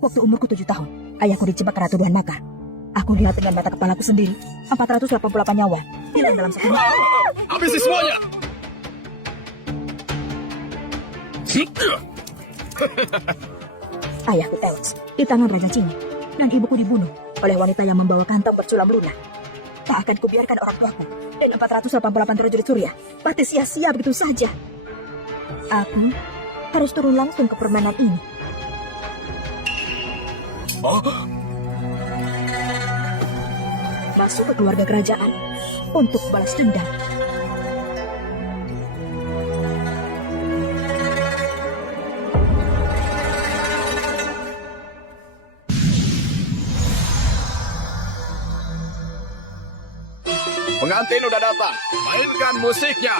Waktu umurku 7 tahun, ayahku dijebak karena tuduhan makar. Aku lihat dengan mata kepalaku sendiri, 488 nyawa hilang dalam satu malam. Habisi semuanya! Ayahku tewas di tangan Raja Cini, dan ibuku dibunuh oleh wanita yang membawa kantong berculam lunak. Tak akan kubiarkan orang tuaku dan 488 prajurit Surya mati sia-sia begitu saja. Aku harus turun langsung ke permainan ini. Masuk ke keluarga kerajaan untuk balas dendam. Pengantin udah datang. Mainkan musiknya.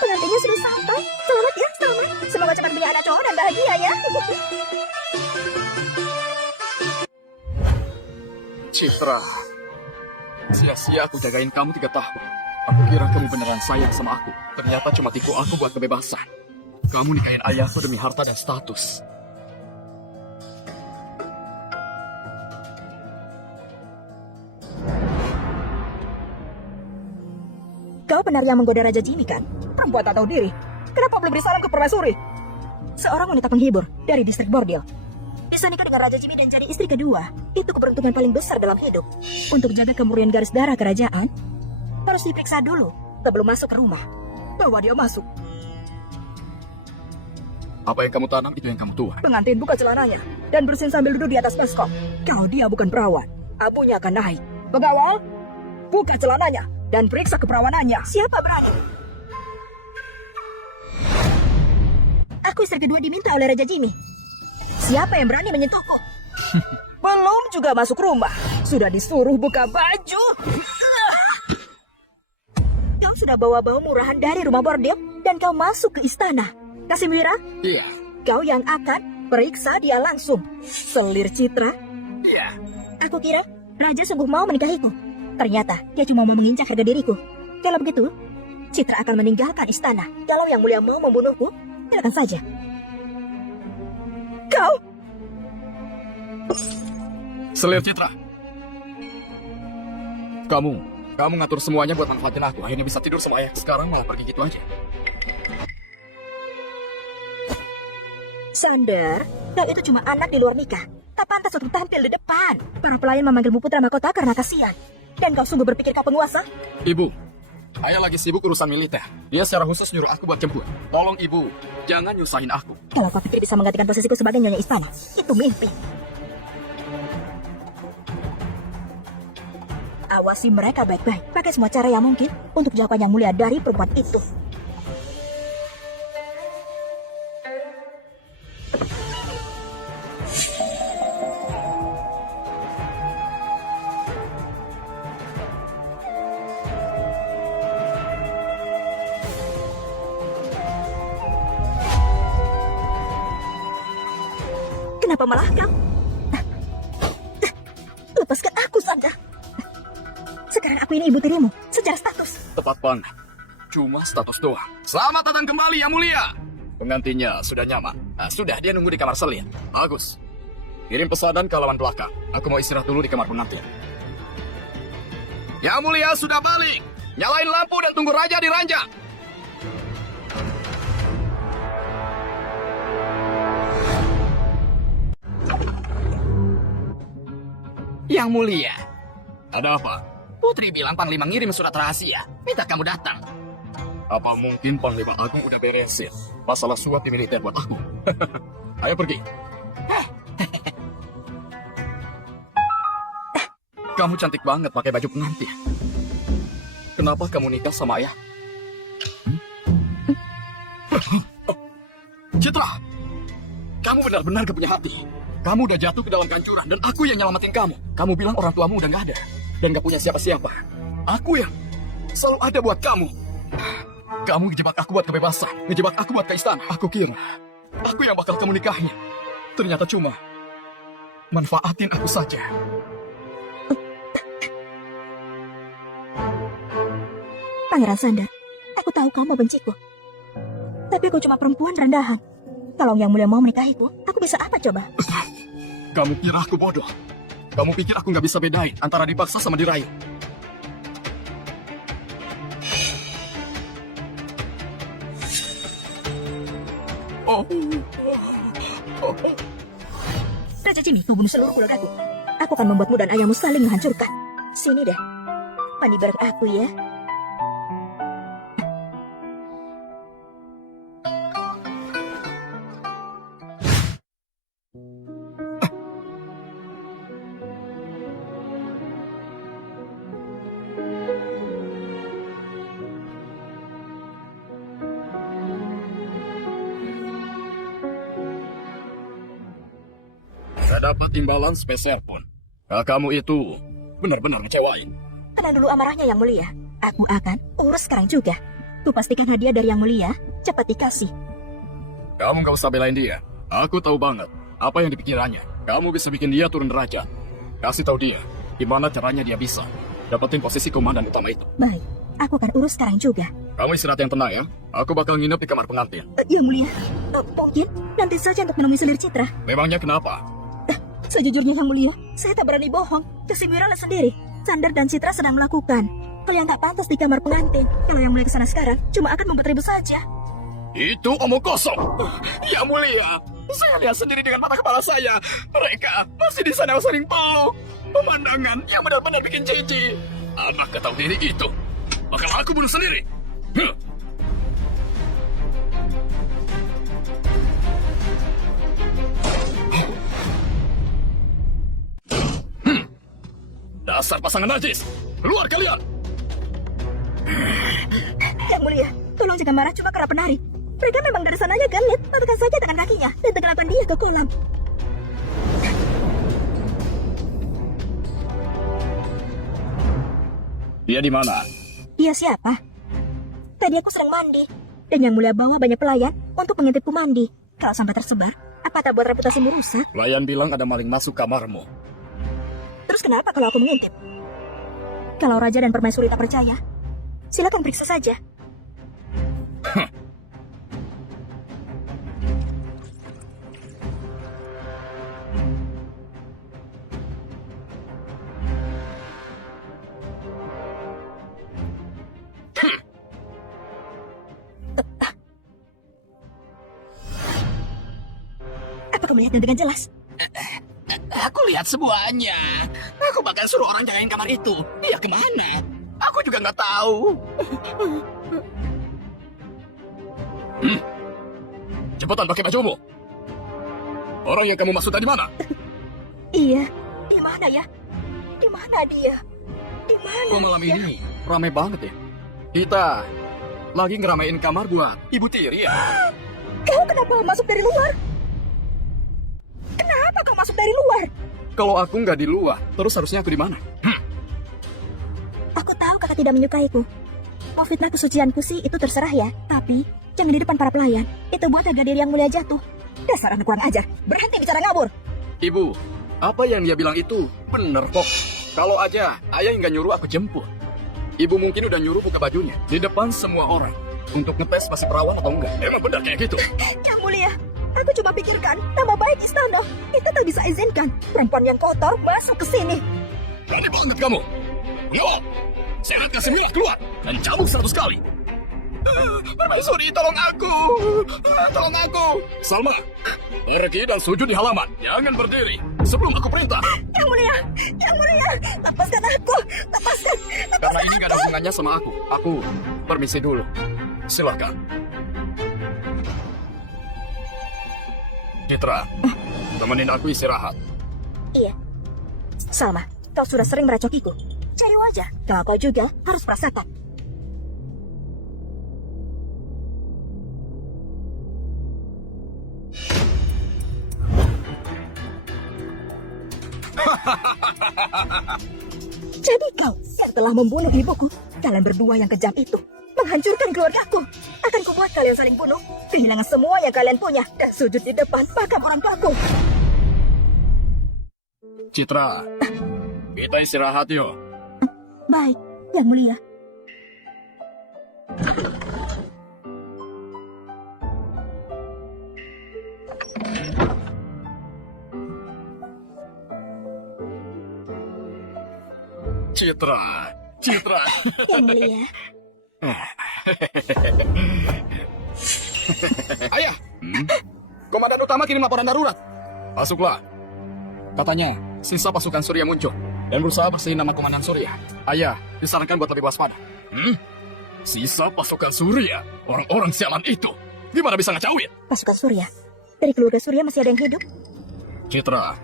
Pengantinnya sudah sampai. Selamat ya, selamat. Semoga cepat punya anak cowok dan bahagia ya. Citra, sia-sia aku jagain kamu 3 tahun. Aku kira kamu beneran sayang sama aku. Ternyata cuma tipu aku buat kebebasan. Kamu nikahin ayahku demi harta dan status. Kau benar yang menggoda Raja Jimmy kan? Perempuan tak tahu diri. Kenapa belum beri salam ke permaisuri? Seorang wanita penghibur dari distrik bordil. Bisa nikah dengan Raja Jimmy dan jadi istri kedua. Itu keberuntungan paling besar dalam hidup. Untuk jaga kemurnian garis darah kerajaan, harus diperiksa dulu sebelum masuk ke rumah. Bawa dia masuk. Apa yang kamu tanam, itu yang kamu tuai. Pengantin buka celananya dan bersin sambil duduk di atas baskom. Kau dia bukan perawan. Abunya akan naik. Pengawal, buka celananya dan periksa keperawanannya. Siapa berani? Aku istri kedua diminta oleh Raja Jimmy. Siapa yang berani menyentuhku? Belum juga masuk rumah, sudah disuruh buka baju. Kau sudah bawa-bawa murahan dari rumah bordil dan kau masuk ke istana. Kasimwira? Iya. Kau yang akan periksa dia langsung. Selir Citra? Iya. Aku kira Raja sungguh mau menikahiku. Ternyata dia cuma mau menginjak harga diriku. Kalau begitu, Citra akan meninggalkan istana. Kalau yang mulia mau membunuhku, silakan saja. Kau? Selir Citra. Kamu ngatur semuanya buat manfaatin aku. Akhirnya bisa tidur sama ayah. Sekarang mau pergi gitu aja. Sander, kau itu cuma anak di luar nikah. Tak pantas untuk tampil di depan. Para pelayan memanggilmu putra mahkota karena kasihan. Dan kau sungguh berpikir kau penguasa? Ibu, ayah lagi sibuk urusan militer. Dia secara khusus nyuruh aku buat jemput. Tolong ibu, jangan nyusahin aku. Kalau kau pikir bisa menggantikan posisiku sebagai nyonya istana, itu mimpi. Awasi mereka baik-baik. Pakai semua cara yang mungkin untuk jauhkan yang mulia dari perempuan itu. Kenapa malah kau? Lepaskan aku saja. Sekarang aku ini ibu tirimu, secara status. Tepat banget. Cuma status doang. Selamat datang kembali yang mulia. Pengantinnya sudah nyaman. Nah, sudah, dia nunggu di kamar selir. Bagus. Kirim pesanan ke halaman belakang. Aku mau istirahat dulu di kamar pengantin. Yang mulia sudah balik. Nyalain lampu dan tunggu raja di ranjang. Yang mulia. Ada apa? Putri bilang Panglima ngirim surat rahasia. Minta kamu datang. Apa mungkin Panglima Agung udah beresin masalah suap di militer buat aku? Ayo pergi. Kamu cantik banget pakai baju pengantin. Kenapa kamu nikah sama ayah? Citra, kamu benar-benar gak punya hati. Kamu udah jatuh ke dalam kancuran dan aku yang nyelamatin kamu. Kamu bilang orang tuamu udah gak ada dan gak punya siapa-siapa. Aku yang selalu ada buat kamu. Kamu ngejebak aku buat kebebasan, ngejebak aku buat ke istana. Aku kira aku yang bakal kamu nikahin. Ternyata cuma manfaatin aku saja. Pangeran Sander, aku tahu kau membenciku. Tapi aku cuma perempuan rendahan. Kalau Yang Mulia mau menikahiku, aku bisa apa coba? Kamu kira aku bodoh? Kamu pikir aku nggak bisa bedain antara dipaksa sama dirayu? Oh. Raja Jimmy, kau bunuh seluruh keluargaku. Aku akan membuatmu dan ayahmu saling menghancurkan. Sini deh. Mandi bareng aku ya. Gak dapat imbalan sepeser pun. Kamu itu benar-benar ngecewain. Tenang dulu amarahnya Yang Mulia. Aku akan urus sekarang juga. Ku pastikan hadiah dari Yang Mulia cepat dikasih. Kamu gak usah belain dia. Aku tahu banget apa yang dipikirannya. Kamu bisa bikin dia turun derajat. Kasih tahu dia gimana caranya dia bisa dapetin posisi komandan utama itu. Baik, aku akan urus sekarang juga. Kamu istirahat yang tenang ya. Aku bakal nginep di kamar pengantin. Yang Mulia, mungkin nanti saja untuk menemui selir Citra. Memangnya kenapa? Sejujurnya Yang Mulia, saya tak berani bohong. Kesimpulan lihat sendiri, Sander dan Citra sedang melakukan hal yang tak pantas di kamar pengantin. Kalau Yang Mulia kesana sekarang, cuma akan membuat ribut saja. Itu omong kosong. Yang Mulia, saya lihat sendiri dengan mata kepala saya. Mereka masih di sana saling peluk. Pemandangan yang benar-benar bikin jijik. Anak ketahui diri itu bakal aku bunuh sendiri. Huh. Dasar pasangan najis. Keluar kalian. Yang Mulia, tolong jangan marah cuma karena penari. Mereka memang dari sananya kan, lihat. Tampilkan saja tangan kakinya dan tenggelamkan dia ke kolam. Dia di mana? Dia siapa? Tadi aku sedang mandi. Dan Yang Mulia bawa banyak pelayan untuk mengintipku mandi. Kalau sampai tersebar, apa tak buat reputasimu rusak? Pelayan bilang ada maling masuk kamarmu. Terus kenapa kalau aku mengintip? Kalau Raja dan Permaisuri tak percaya, silakan periksa saja. Apa kamu lihatnya dengan jelas? Aku lihat semuanya. Aku bakal suruh orang jagain kamar itu. Dia kemana? Aku juga nggak tahu. Cepetan pakai bajumu. Orang yang kamu maksud tadi mana? Iya, di mana ya? Di mana dia? Di mana? Oh, malam dia? ini ramai banget ya. Kita lagi ngeramein kamar buat Ibu Tiri ya. Kau kenapa masuk dari luar? Kenapa kau masuk dari luar? Kalau aku nggak di luar, terus harusnya aku di mana? Aku tahu kakak tidak menyukaiku. Mau fitnah kesucianku sih itu terserah ya. Tapi jangan di depan para pelayan. Itu buat harga diri Yang Mulia jatuh. Dasar anak kurang ajar. Berhenti bicara ngabur. Ibu, apa yang dia bilang itu bener kok. Kalau aja ayah nggak nyuruh aku jemput. Ibu mungkin udah nyuruh buka bajunya di depan semua orang untuk ngetes masih perawan atau enggak. Emang benar kayak gitu? Yang Mulia, aku cuma pikirkan nama baik istana. Kita tak bisa izinkan perempuan yang kotor masuk ke sini. Berani banget kamu. Ngawal, saya akan kasih Mila keluar dan cabut 100 kali. Permaisuri, tolong aku. Tolong aku. Salma, pergi dan sujud di halaman. Jangan berdiri sebelum aku perintah. Yang Mulia, Yang Mulia, lepaskan aku. Lepaskan Karena ini gak ada aku. hubungannya sama aku. Aku permisi dulu. Silakan. Citra, temenin aku istirahat. Iya. Salma, kau sudah sering meracokiku. Cari wajah. Kalau kau juga harus merasakan. Jadi kau yang telah membunuh ibuku. Kalian berdua yang kejam itu menghancurkan keluargaku. Akan kubuat kalian saling bunuh, kehilangan semua yang kalian punya, dan sujud di depan makam orang tuaku. Citra, kita istirahat yuk. Baik, Yang Mulia. Citra. Citra. Yang mulia. Ayah. Komandan utama kirim laporan darurat. Masuklah. Katanya, sisa pasukan Surya muncul dan berusaha bersihin nama Komandan Surya. Ayah, disarankan buat lebih waspada. Sisa pasukan Surya? Orang-orang sialan itu. Gimana bisa ngacauin? Pasukan Surya. Dari keluarga Surya masih ada yang hidup? Citra,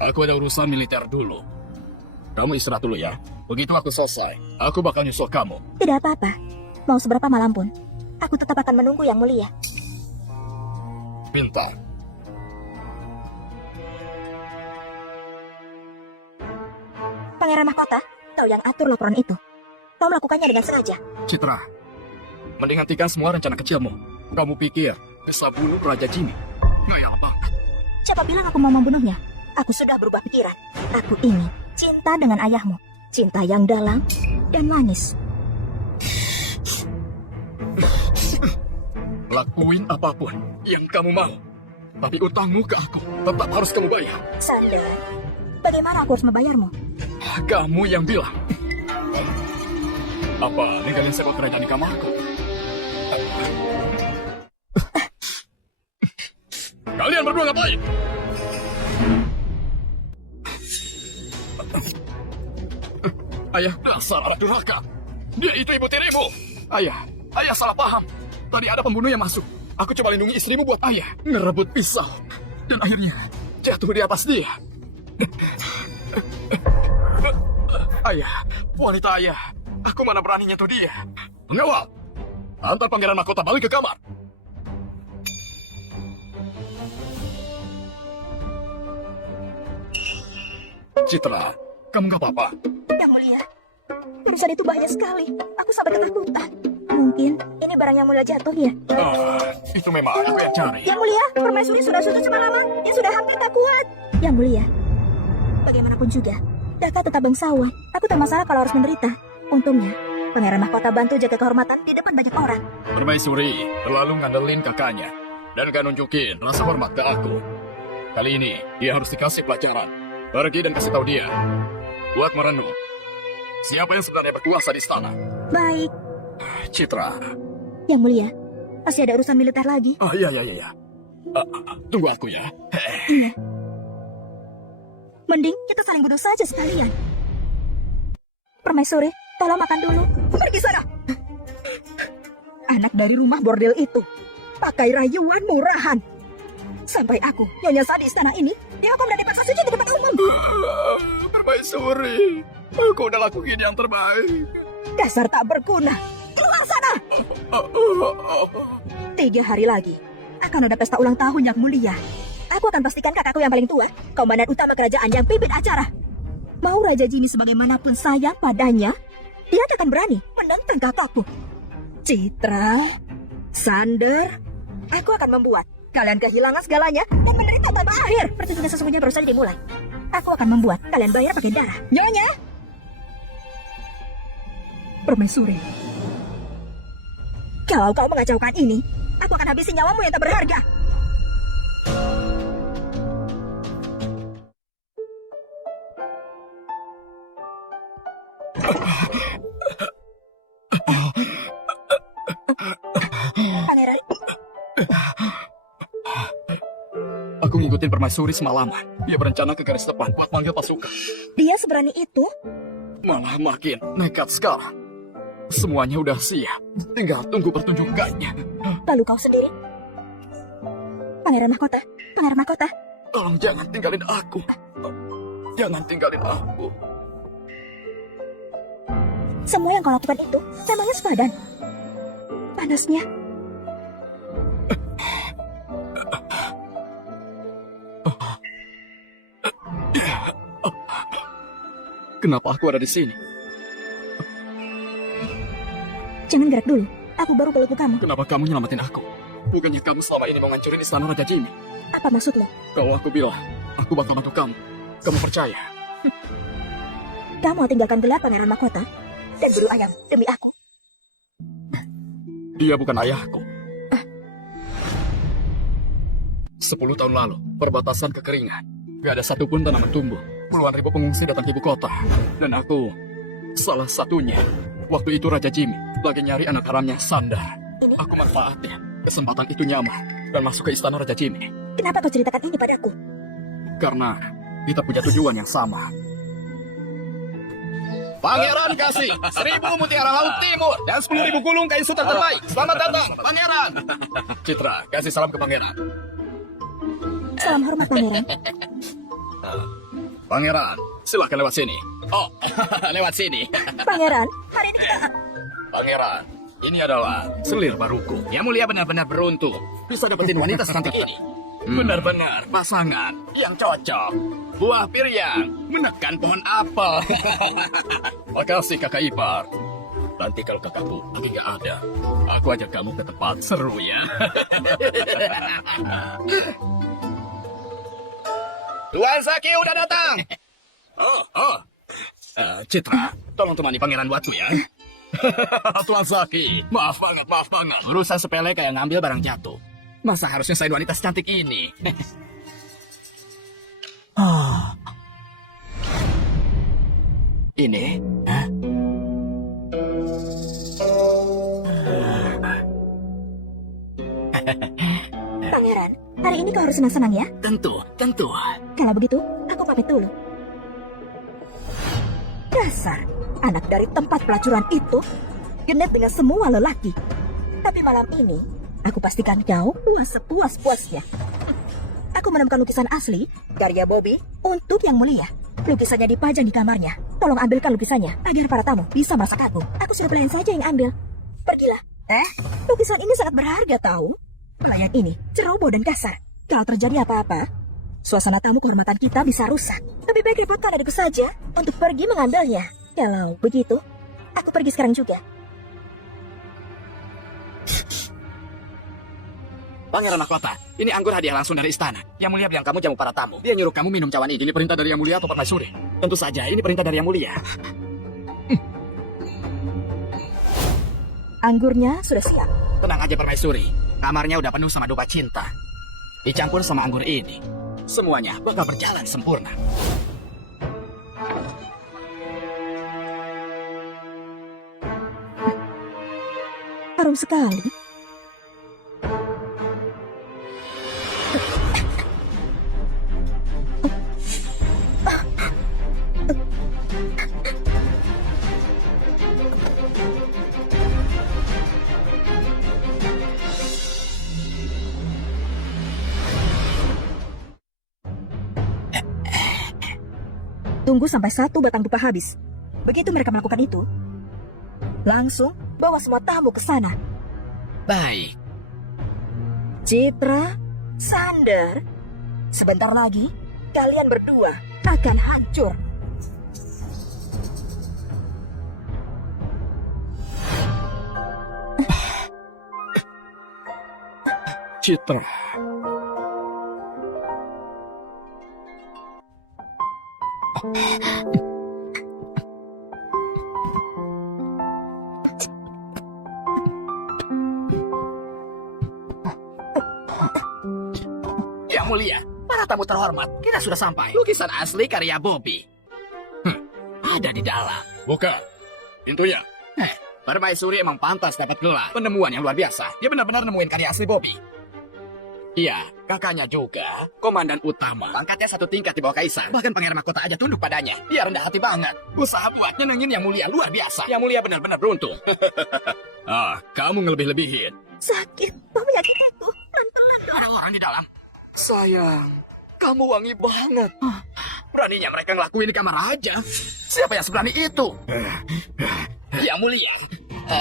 aku ada urusan militer dulu. Kamu istirahat dulu ya. Begitu aku selesai, aku bakal nyusul kamu. Tidak apa-apa. Mau seberapa malam pun, aku tetap akan menunggu yang mulia. Pintar. Pangeran Mahkota, kau yang atur laporan itu. Kau melakukannya dengan sengaja. Citra, mending hentikan semua rencana kecilmu. Kamu pikir bisa bunuh Raja Jimmy? Ngayal banget. Siapa bilang aku mau membunuhnya? Aku sudah berubah pikiran. Aku ingin cinta dengan ayahmu. Cinta yang dalam dan manis. Lakuin apapun yang kamu mau. Tapi utangmu ke aku tetap harus kamu bayar. Sander, bagaimana aku harus membayarmu? Kamu yang bilang. Apa ninggalin sebuah kerajaan di kamarku? Kalian berdua ngapain? Ayah, dasar anak durhaka. Dia itu ibu tirimu. Ayah salah paham. Tadi ada pembunuh yang masuk. Aku coba lindungi istrimu buat ayah. Ngerebut pisau. Dan akhirnya jatuh di atas dia. Ayah, wanita ayah. Aku mana berani nyentuh dia. Pengawal, antar Pangeran Mahkota balik ke kamar. Citra, kamu gak apa-apa? Yang mulia, urusan itu bahaya sekali. Aku sampai ketakutan. Mungkin ini barang yang mulia jatuh ya. Itu memang aku yang cari. Yang mulia, permaisuri sudah sujud semalaman. Dia sudah hampir tak kuat. Yang mulia, bagaimanapun juga, Daka tetap bangsawan. Aku tak masalah kalau harus menderita. Untungnya, Pangeran Mahkota bantu jaga kehormatan di depan banyak orang. Permaisuri terlalu ngandelin kakaknya dan gak nunjukin rasa hormat ke aku. Kali ini dia harus dikasih pelajaran. Pergi dan kasih tahu dia buat merenung siapa yang sebenarnya berkuasa di istana. Baik. Citra. Yang mulia, masih ada urusan militer lagi. Iya. Tunggu aku ya. Iya. Mending kita saling bunuh saja sekalian. Permaisuri, tolong makan dulu. Pergi sana. Anak dari rumah bordel itu pakai rayuan murahan. Sampai aku, Nyonya Sa di istana ini, dia aku berani paksa suci di tempat umum. Permaisuri, aku udah lakuin yang terbaik. Dasar tak berguna. Keluar sana. 3 hari lagi akan ada pesta ulang tahun yang mulia. Aku akan pastikan kakakku yang paling tua, komandan utama kerajaan yang pimpin acara. Mau Raja Jimmy sebagaimanapun sayang padanya, dia tak akan berani menentang kakakku. Citra, Sander, aku akan membuat kalian kehilangan segalanya dan menderita tanpa akhir. Pertunjukan sesungguhnya baru saja dimulai. Aku akan membuat kalian bayar pakai darah. Nyonya! Permaisuri. Kalau kau mengacaukan ini, aku akan habisi nyawamu yang tak berharga. Pangeran, Aku ngikutin permaisuri semalaman. Dia berencana ke garis depan buat panggil pasukan. dia seberani itu? Malah makin nekat sekarang. Semuanya udah siap. Tinggal tunggu pertunjukannya. Lalu kau sendiri? Pangeran Mahkota, Pangeran Mahkota. Tolong jangan tinggalin aku. Jangan tinggalin aku. Semua yang kau lakukan itu memangnya sepadan? Panasnya. Kenapa aku ada di sini? Jangan gerak dulu. Aku baru peluk kamu. Kenapa kamu nyelamatin aku? Bukannya kamu selama ini mau ngancurin istana Raja Jimmy? Apa maksud lo? Kalau aku bilang, aku bakal bantu kamu. Kamu percaya? Kamu tinggalkan gelar Pangeran Mahkota dan buru ayam demi aku. Dia bukan ayahku. 10 tahun lalu, perbatasan kekeringan. Gak ada satupun tanaman tumbuh. puluhan ribu pengungsi datang ke ibu kota. Dan aku salah satunya. Waktu itu Raja Jimmy lagi nyari anak haramnya Sandar. Ini? Aku manfaatin kesempatan itu nyaman dan masuk ke istana Raja Jimmy. Kenapa kau ceritakan ini padaku? Karena kita punya tujuan yang sama. Pangeran kasih 1000 mutiara laut timur dan 10.000 gulung kain sutra terbaik. Selamat datang, Pangeran. Citra, kasih salam ke Pangeran. Salam hormat, Pangeran. Pangeran, silahkan lewat sini. Oh, lewat sini. Pangeran, hari ini kita... Pangeran, ini adalah selir baruku. Yang mulia benar-benar beruntung bisa dapetin wanita secantik ini. Benar-benar pasangan yang cocok. Buah pir yang menekan pohon apel. Makasih kakak ipar. Nanti kalau kakakku lagi gak ada, aku ajak kamu ke tempat seru ya. Tuan Saki udah datang. Citra, tolong temani pangeran buatku ya. Tuan Saki, maaf banget. Urusan sepele kayak ngambil barang jatuh. Masa harus nyusahin wanita secantik ini? Ini? Hah? Pangeran, hari ini kau harus senang-senang ya? Tentu. Kalau begitu, aku pamit dulu. Dasar, anak dari tempat pelacuran itu, genit dengan semua lelaki. Tapi malam ini, aku pastikan kau puas sepuas-puasnya. Aku menemukan lukisan asli, karya Bobby, untuk Yang Mulia. Lukisannya dipajang di kamarnya. Tolong ambilkan lukisannya, agar para tamu bisa merasa kagum. Aku sudah pelayan saja yang ambil. Pergilah. Lukisan ini sangat berharga tahu. Pelayan ini ceroboh dan kasar. Kalau terjadi apa-apa, suasana tamu kehormatan kita bisa rusak. Lebih baik repotkan adikku saja untuk pergi mengambilnya. Kalau begitu, aku pergi sekarang juga. Pangeran Mahkota, ini anggur hadiah langsung dari istana. Yang Mulia bilang kamu jamu para tamu. Dia nyuruh kamu minum cawan ini. Ini perintah dari Yang Mulia atau permaisuri? Tentu saja, ini perintah dari Yang Mulia. Anggurnya sudah siap. Tenang aja permaisuri. Kamarnya udah penuh sama dupa cinta. Dicampur sama anggur ini, semuanya bakal berjalan sempurna. Harum sekali. Tunggu sampai satu batang dupa habis. Begitu mereka melakukan itu, langsung bawa semua tamu ke sana. Baik. Citra, Sandar, sebentar lagi kalian berdua akan hancur. Citra. Yang Mulia, para tamu terhormat, kita sudah sampai. Lukisan asli karya Bobby. Ada di dalam. Buka pintunya. Permaisuri emang pantas dapat gelar penemuan yang luar biasa. Dia benar-benar nemuin karya asli Bobby. Iya, kakaknya juga komandan utama. Pangkatnya satu tingkat di bawah kaisar. Bahkan pangeran mahkota aja tunduk padanya. Dia rendah hati banget. Usaha buat nyenengin Yang Mulia luar biasa. Yang Mulia benar-benar beruntung. Kamu ngelebih-lebihin. Sakit, kau menyakiti aku. Pelan-pelan. Ada orang di dalam. Sayang, kamu wangi banget. Beraninya mereka ngelakuin di kamar raja. Siapa yang seberani itu? Yang Mulia,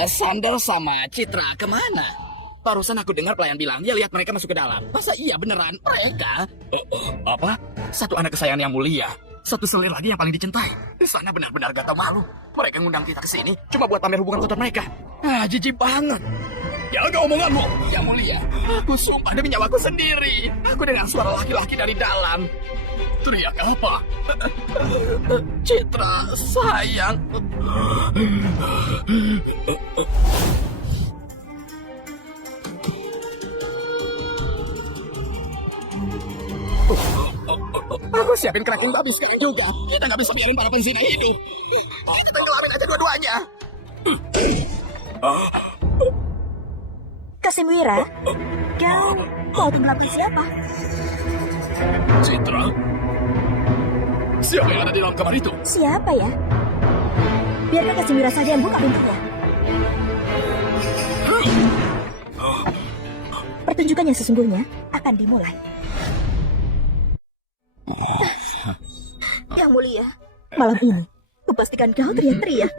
Sandal sama Citra kemana? Barusan aku dengar pelayan bilang dia lihat mereka masuk ke dalam. Masa iya beneran mereka? Apa? Satu anak kesayangan Yang Mulia. Satu selir lagi yang paling dicintai. Di sana benar-benar gak tahu malu. Mereka ngundang kita ke sini cuma buat pamer hubungan kotor mereka. Jijik banget. Jaga omonganmu, Yang Mulia. Aku sumpah demi nyawaku sendiri. Aku dengar suara laki-laki dari dalam. Teriak apa? Citra, sayang. Aku siapin cracking babi sekarang juga. Kita nggak bisa biarin balapan sini hidup. Kita tenggelamin aja dua-duanya. Casimira, kau mau tenggelamkan siapa? Citra? Siapa yang ada di dalam kamar itu? Siapa ya? Biarkan Casimira saja yang buka pintunya. Pertunjukan yang sesungguhnya akan dimulai. Yang mulia, malam ini kupastikan kau teriak-teriak.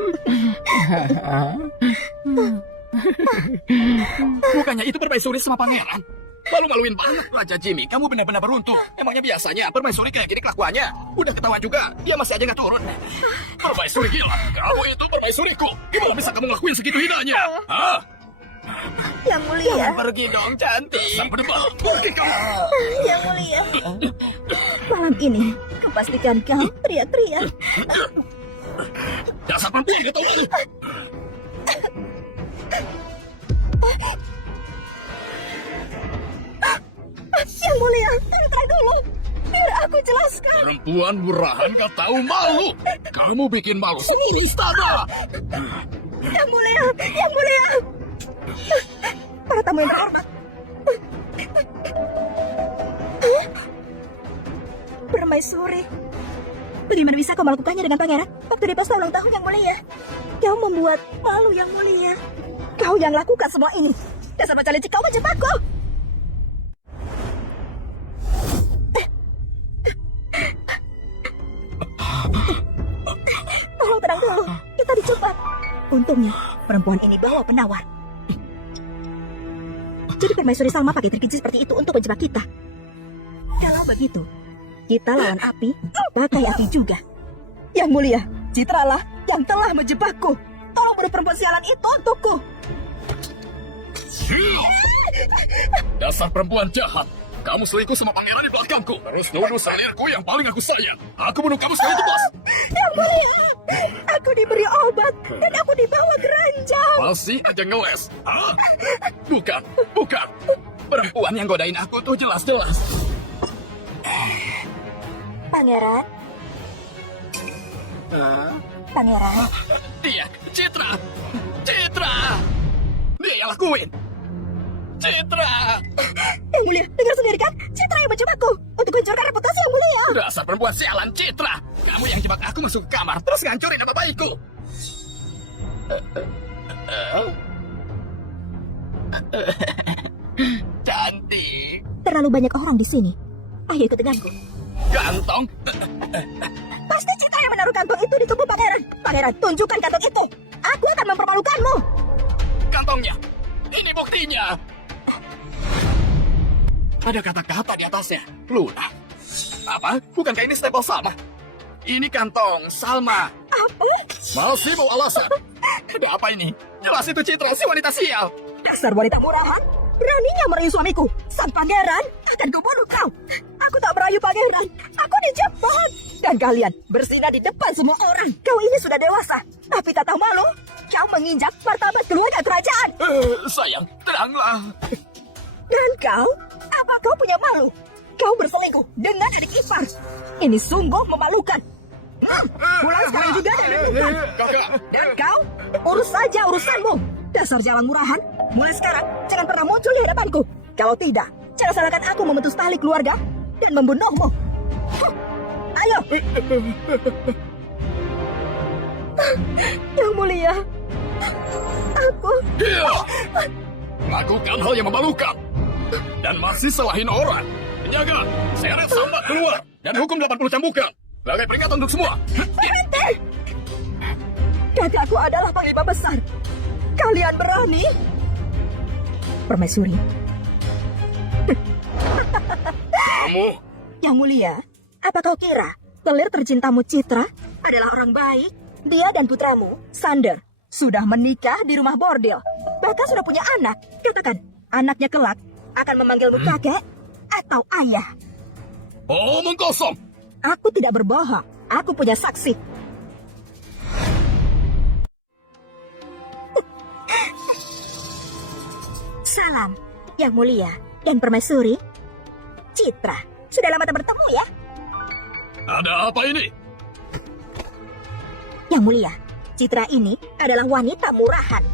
Bukannya itu permaisuri sama pangeran? Malu-maluin banget Raja Jimmy. Kamu benar-benar beruntung. Emangnya biasanya permaisuri kayak gini kelakuannya. Udah ketahuan juga, dia masih aja nggak turun. Permaisuri gila. Kamu itu permaisuriku. Gimana bisa kamu ngelakuin segitu hinanya? Hah? Yang mulia, Jangan pergi dong, cantik. Sang berdebal, pergi kamu. yang mulia. Malam ini kupastikan kau teriak-teriak. Dasar perempuan gak tahu malu. Yang mulia, tenang dulu. Biar aku jelaskan. Perempuan murahan gak tahu malu. Kamu bikin malu sendiri istana. Yang mulia, yang mulia. Para tamu yang terhormat. Permaisuri. Bagaimana bisa kau melakukannya dengan pangeran waktu di pesta ulang tahun yang mulia? Kau membuat malu yang mulia. Kau yang lakukan semua ini. Dasar macam licik, kau menjebakku. Tolong tenang dulu. Kita dicepat. Untungnya perempuan ini bawa penawar. Jadi permaisuri Salma pakai trik keji seperti itu untuk menjebak kita. Kalau begitu, kita lawan api, pakai api juga. Yang mulia, Citra lah yang telah menjebakku. Tolong bunuh perempuan sialan itu untukku. Dasar perempuan jahat. Kamu selingkuh sama pangeran di belakangku. Terus nuduh salirku yang paling aku sayang. Aku bunuh kamu sekali tebas. Yang mulia, aku diberi obat dan aku dibawa ke ranjang. Masih aja ngeles. Hah? Bukan, bukan. Perempuan yang godain aku tuh jelas-jelas. Pangeran, pangeran. Dia, Citra. Citra. Dia yang lakuin. Citra. Yang mulia, dengar sendiri kan? Citra yang menjebakku untuk menghancurkan reputasi yang mulia. Dasar perempuan sialan Citra. Kamu yang jebak aku masuk ke kamar terus ngancurin nama baikku. Cantik. Terlalu banyak orang di sini. Ayo ikut denganku. Gantong. Pasti Citra yang menaruh kantong itu di tubuh pangeran. Pangeran, tunjukkan kantong itu. Aku akan mempermalukanmu. Kantongnya. Ini buktinya. Ada kata-kata di atasnya. Luna. Apa? Bukankah ini stempel Salma? Ini kantong Salma. Apa? Masih mau alasan? Ada apa ini? Jelas itu Citra, si wanita sial. Dasar wanita murahan. Beraninya merayu suamiku. Sang pangeran akan kubunuh kau. Aku tak merayu pangeran. Aku dijebak. Dan kalian bersinar di depan semua orang. Kau ini sudah dewasa. Tapi tak tahu malu. Kau menginjak martabat keluarga kerajaan. Sayang, tenanglah. Dan kau? Apa kau punya malu? Kau berselingkuh dengan adik ipar. Ini sungguh memalukan. Pulang sekarang juga dan ditemukan. Kakak. Dan kau? Urus saja urusanmu. Dasar jalan murahan. Mulai sekarang, jangan pernah muncul di hadapanku. Kalau tidak, jangan salahkan aku memutus tali keluarga dan membunuhmu. Ayo. Yang mulia. Aku. Dia lakukan hal yang memalukan dan masih salahin orang. Penjaga, seret Salma keluar dan hukum 80 cambukan sebagai peringatan untuk semua. Berhenti! Kakakku adalah panglima besar. Kalian berani? Permaisuri. Kamu Yang mulia, apa kau kira telir tercintamu Citra adalah orang baik? Dia dan putramu, Sander, sudah menikah di rumah bordil. Bahkan sudah punya anak. Katakan, anaknya kelak akan memanggilmu kakek atau ayah. omong kosong. Aku tidak berbohong. Aku punya saksi. Salam, Yang mulia dan permaisuri. Citra, Sudah lama tak bertemu ya. Ada apa ini? Yang mulia, Citra ini adalah wanita murahan.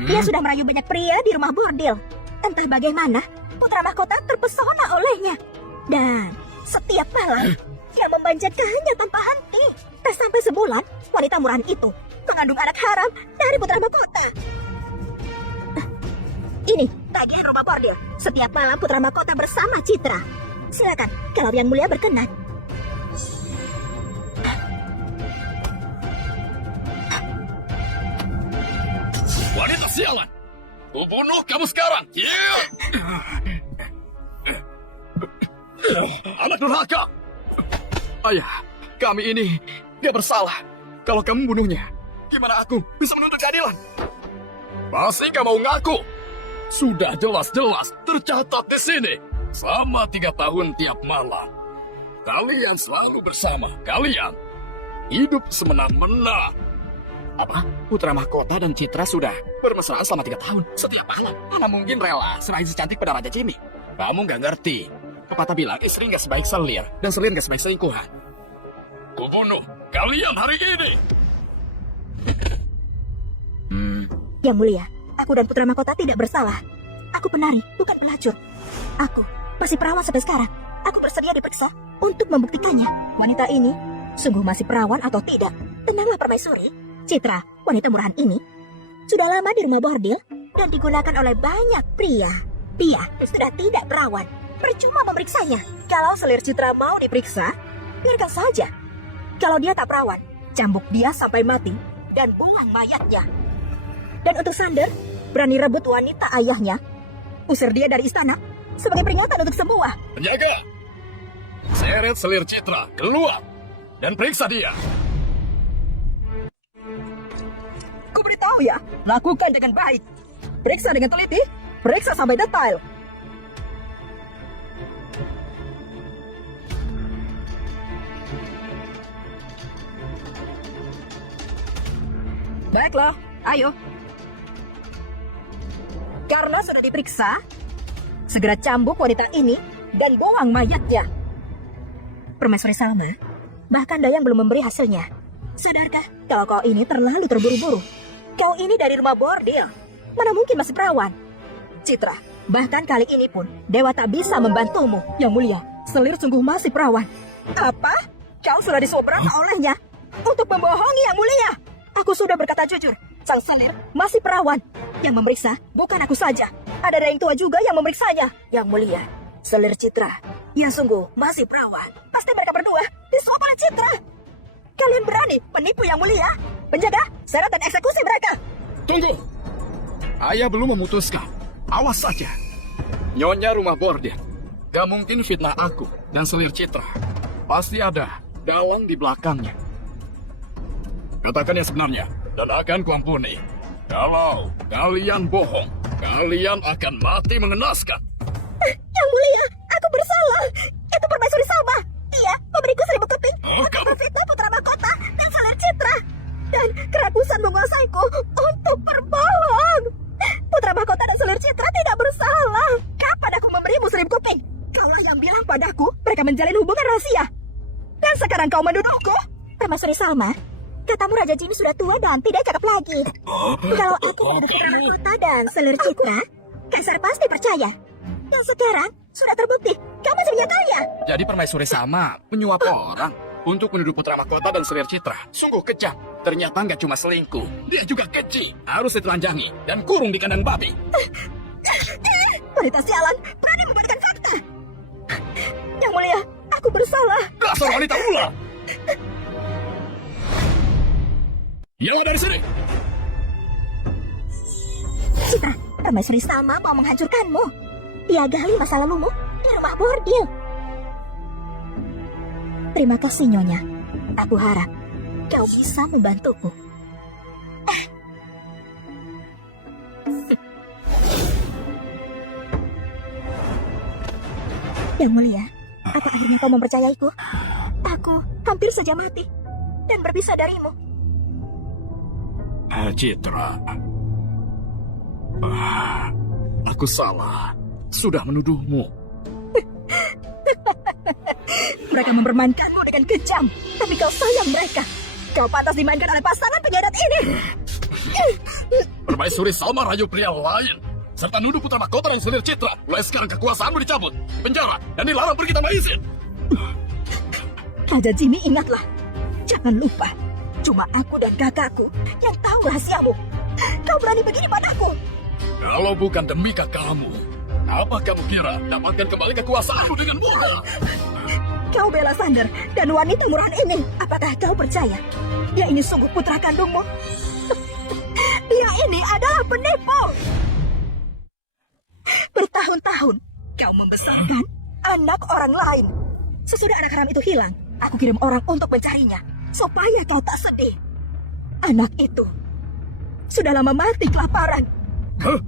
Dia sudah merayu banyak pria di rumah bordil. Entah bagaimana, putra mahkota terpesona olehnya. Dan setiap malam, dia memanjakannya tanpa henti. Tak sampai sebulan, wanita murahan itu mengandung anak haram dari putra mahkota. Ini tagihan rumah bordil. Setiap malam putra mahkota bersama Citra. Silakan, kalau yang mulia berkenan. Wanita sialan! Kubunuh kamu sekarang! Anak durhaka! Ayah, kami ini dia bersalah. Kalau kamu bunuhnya, gimana aku bisa menuntut keadilan? Pasti kamu mau ngaku? Sudah jelas-jelas tercatat di sini. Selama 3 tahun tiap malam, kalian selalu bersama. Kalian hidup semena-mena. Apa? Putra mahkota dan Citra sudah bermesraan selama 3 tahun. Setiap malam, mana mungkin rela serahin si cantik pada Raja Jimmy? Kamu nggak ngerti. Pepatah bilang istri nggak sebaik selir dan selir nggak sebaik selingkuhan. Kubunuh kalian hari ini. Yang mulia, aku dan putra mahkota tidak bersalah. Aku penari, bukan pelacur. Aku masih perawan sampai sekarang. Aku bersedia diperiksa untuk membuktikannya. Wanita ini sungguh masih perawan atau tidak? Tenanglah permaisuri. Citra, wanita murahan ini sudah lama di rumah bordil dan digunakan oleh banyak pria. Dia sudah tidak perawan. Percuma memeriksanya. Kalau selir Citra mau diperiksa, biarkan saja. Kalau dia tak perawan, cambuk dia sampai mati dan buang mayatnya. Dan untuk Sander, berani rebut wanita ayahnya, usir dia dari istana sebagai peringatan untuk semua. Penjaga, seret selir Citra keluar dan periksa dia. Ku beritahu ya, lakukan dengan baik. Periksa dengan teliti, periksa sampai detail. Baiklah, ayo. Karena sudah diperiksa, segera cambuk wanita ini dan buang mayatnya. Permaisuri Salma, bahkan Dayang belum memberi hasilnya. Sadarkah kalau kau ini terlalu terburu-buru? Kau ini dari rumah bordil. Mana mungkin masih perawan? Citra, bahkan kali ini pun Dewa tak bisa membantumu. Yang mulia, selir sungguh masih perawan. Apa? Kau sudah disobrang olehnya untuk membohongi yang mulia. Aku sudah berkata jujur. Sang selir masih perawan. Yang memeriksa bukan aku saja. Ada Dayang tua juga yang memeriksanya. Yang mulia, selir Citra yang sungguh masih perawan. Pasti mereka berdua disobrang Citra. Kalian berani menipu yang mulia? Penjaga, seret dan eksekusi mereka. Tunggu. Ayah belum memutuskan. Awas saja. Nyonya rumah bordil. Gak mungkin fitnah aku dan selir Citra. Pasti ada dalang di belakangnya. Katakan yang sebenarnya dan akan kuampuni. Kalau kalian bohong, kalian akan mati mengenaskan. Yang mulia, aku bersalah. Itu permaisuri Salma. Dia memberiku 1000 keping untuk memfitnah putra mahkota dan selir Citra. Dan kerakusan menguasaiku untuk berbohong. Putra mahkota dan selir Citra tidak bersalah. Kapan aku memberimu 1000 keping? Kaulah yang bilang padaku mereka menjalin hubungan rahasia. Dan sekarang kau menuduhku? Permaisuri Salma, katamu Raja Jimmy sudah tua dan tidak cakap lagi. Kalau aku menuduh putra mahkota dan selir Citra, Kaisar pasti percaya. Dan sekarang sudah terbukti kamu menyangkalnya. Jadi permaisuri Salma menyuap orang untuk menuduh putra mahkota dan selir Citra. Sungguh kejam. Ternyata nggak cuma selingkuh, dia juga keji. Harus ditelanjangi dan kurung di kandang babi. Wanita sialan, berani membuatkan fakta. Yang mulia, aku bersalah. Dasar wanita ular. Hilang dari sini. Citra, permaisuri Salma mau menghancurkanmu. Dia gali masa lalumu di rumah bordil. Terima kasih, Nyonya. Aku harap kau bisa membantuku. Yang mulia, apa akhirnya kau mempercayaiku? Aku hampir saja mati dan berpisah darimu. Citra. Aku salah. Sudah menuduhmu. Mereka mempermainkanmu dengan kejam, tapi kau sayang mereka. Kau pantas dimainkan oleh pasangan penjahat ini. Permaisuri Salma rayu pria lain, serta nuduh putra mahkota dan selir Citra. Mulai sekarang kekuasaanmu dicabut, penjara, dan dilarang pergi tanpa izin. Raja Jimmy, ingatlah. Jangan lupa, cuma aku dan kakakku yang tahu rahasiamu. Kau berani begini padaku? Kalau bukan demi kakakmu, apa kamu kira dapatkan kembali kekuasaanmu dengan mudah? Kau bela Sander dan wanita murahan ini. Apakah kau percaya? Dia ini sungguh putra kandungmu. Dia ini adalah penipu. Bertahun-tahun kau membesarkan anak orang lain. Sesudah anak haram itu hilang, aku kirim orang untuk mencarinya, supaya kau tak sedih. Anak itu sudah lama mati kelaparan. Hah?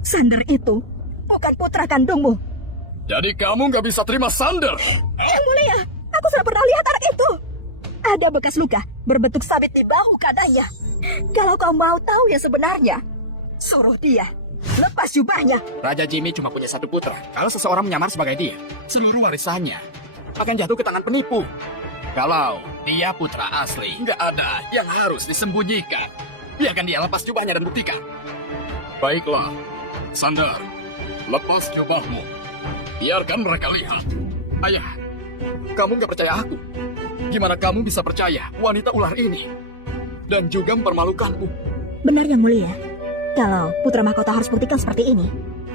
Sander itu bukan putra kandungmu. Jadi kamu nggak bisa terima Sander? Yang mulia, aku sudah pernah lihat anak itu. Ada bekas luka berbentuk sabit di bahu kanannya. Kalau kau mau tahu yang sebenarnya, suruh dia lepas jubahnya. Raja Jimmy cuma punya satu putra. Kalau seseorang menyamar sebagai dia, seluruh warisannya akan jatuh ke tangan penipu. Kalau dia putra asli, nggak ada yang harus disembunyikan. Biarkan dia lepas jubahnya dan buktikan. Baiklah, Sander, lepas jubahmu. Biarkan mereka lihat. Ayah, kamu nggak percaya aku? Gimana kamu bisa percaya wanita ular ini? Dan juga mempermalukanku. Benar yang mulia. Kalau putra mahkota harus buktikan seperti ini,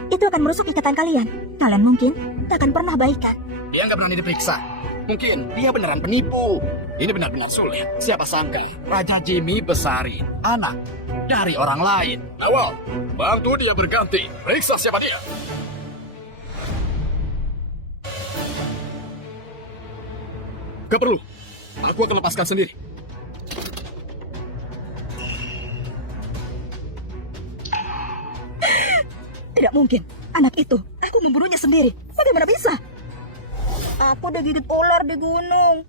itu akan merusak ikatan kalian. Kalian mungkin tak akan pernah baikan. Dia nggak berani diperiksa. Mungkin dia beneran penipu. Ini benar-benar sulit. Siapa sangka Raja Jimmy besarin anak dari orang lain. Nawal, bantu dia berganti. Periksa siapa dia. Gak perlu. Aku akan lepaskan sendiri. Tidak mungkin. Anak itu, aku membunuhnya sendiri. Bagaimana bisa? Aku digigit ular di gunung.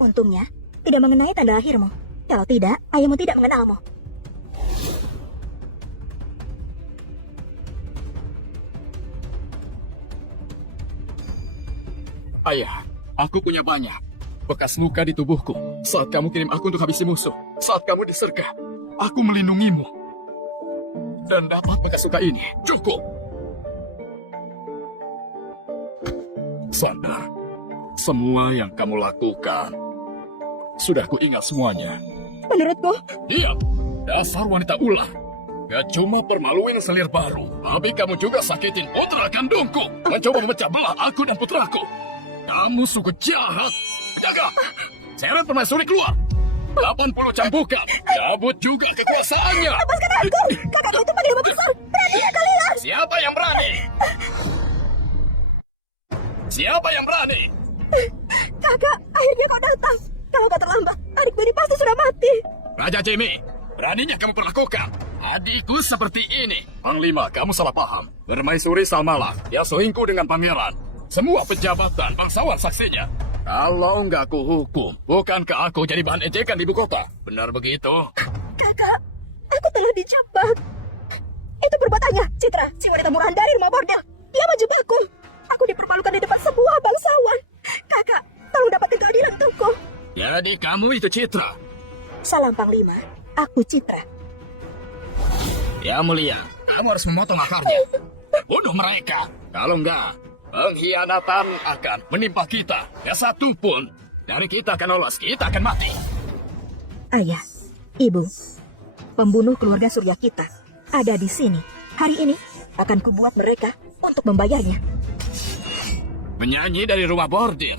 Untungnya, tidak mengenai tanda lahirmu. Kalau tidak, ayahmu tidak mengenalmu. Ayah, aku punya banyak bekas luka di tubuhku. Saat kamu kirim aku untuk habisi musuh, saat kamu disergap, aku melindungimu. Dan dapat bekas luka ini. Cukup. Sander, semua yang kamu lakukan sudah kuingat semuanya. Menurutku, Diam, dasar wanita ular. Gak cuma permaluin selir baru, tapi kamu juga sakitin putra kandungku. Mencoba memecah belah aku dan putraku. Kamu sungguh jahat. Penjaga, seret permaisuri keluar. 80 cambukan, cabut juga kekuasaannya. lepaskan aku! Kakakku itu panggil besar! Berani ya kalian! Siapa yang berani? Siapa yang berani? Kakak, akhirnya kau datang. Kalau kau terlambat, adikku ini pasti sudah mati. Raja Jimmy, beraninya kamu perlakukan adikku seperti ini. Panglima, kamu salah paham. Permaisuri Salmalah, dia selingkuh dengan pangeran. Semua pejabatan, bangsawan saksinya. Kalau nggak aku hukum, bukankah aku jadi bahan ejekan di ibu kota? Benar begitu? Kakak, aku telah dijebak. Itu perbuatannya, Citra, si wanita murahan dari rumah bordel. Dia menjebakku. Aku dipermalukan di depan sebuah bangsawan. Kakak, tolong dapatkan keadilan untukku. Jadi kamu itu Citra? Salam Panglima, aku Citra. Ya mulia, kamu harus memotong akarnya. Bunuh mereka. Kalau enggak, pengkhianatan akan menimpa kita. Ya satu pun dari kita akan lolos, kita akan mati. Ayah, ibu, pembunuh keluarga Surya kita ada di sini. Hari ini akan kubuat mereka untuk membayarnya. Menyanyi dari rumah bordir.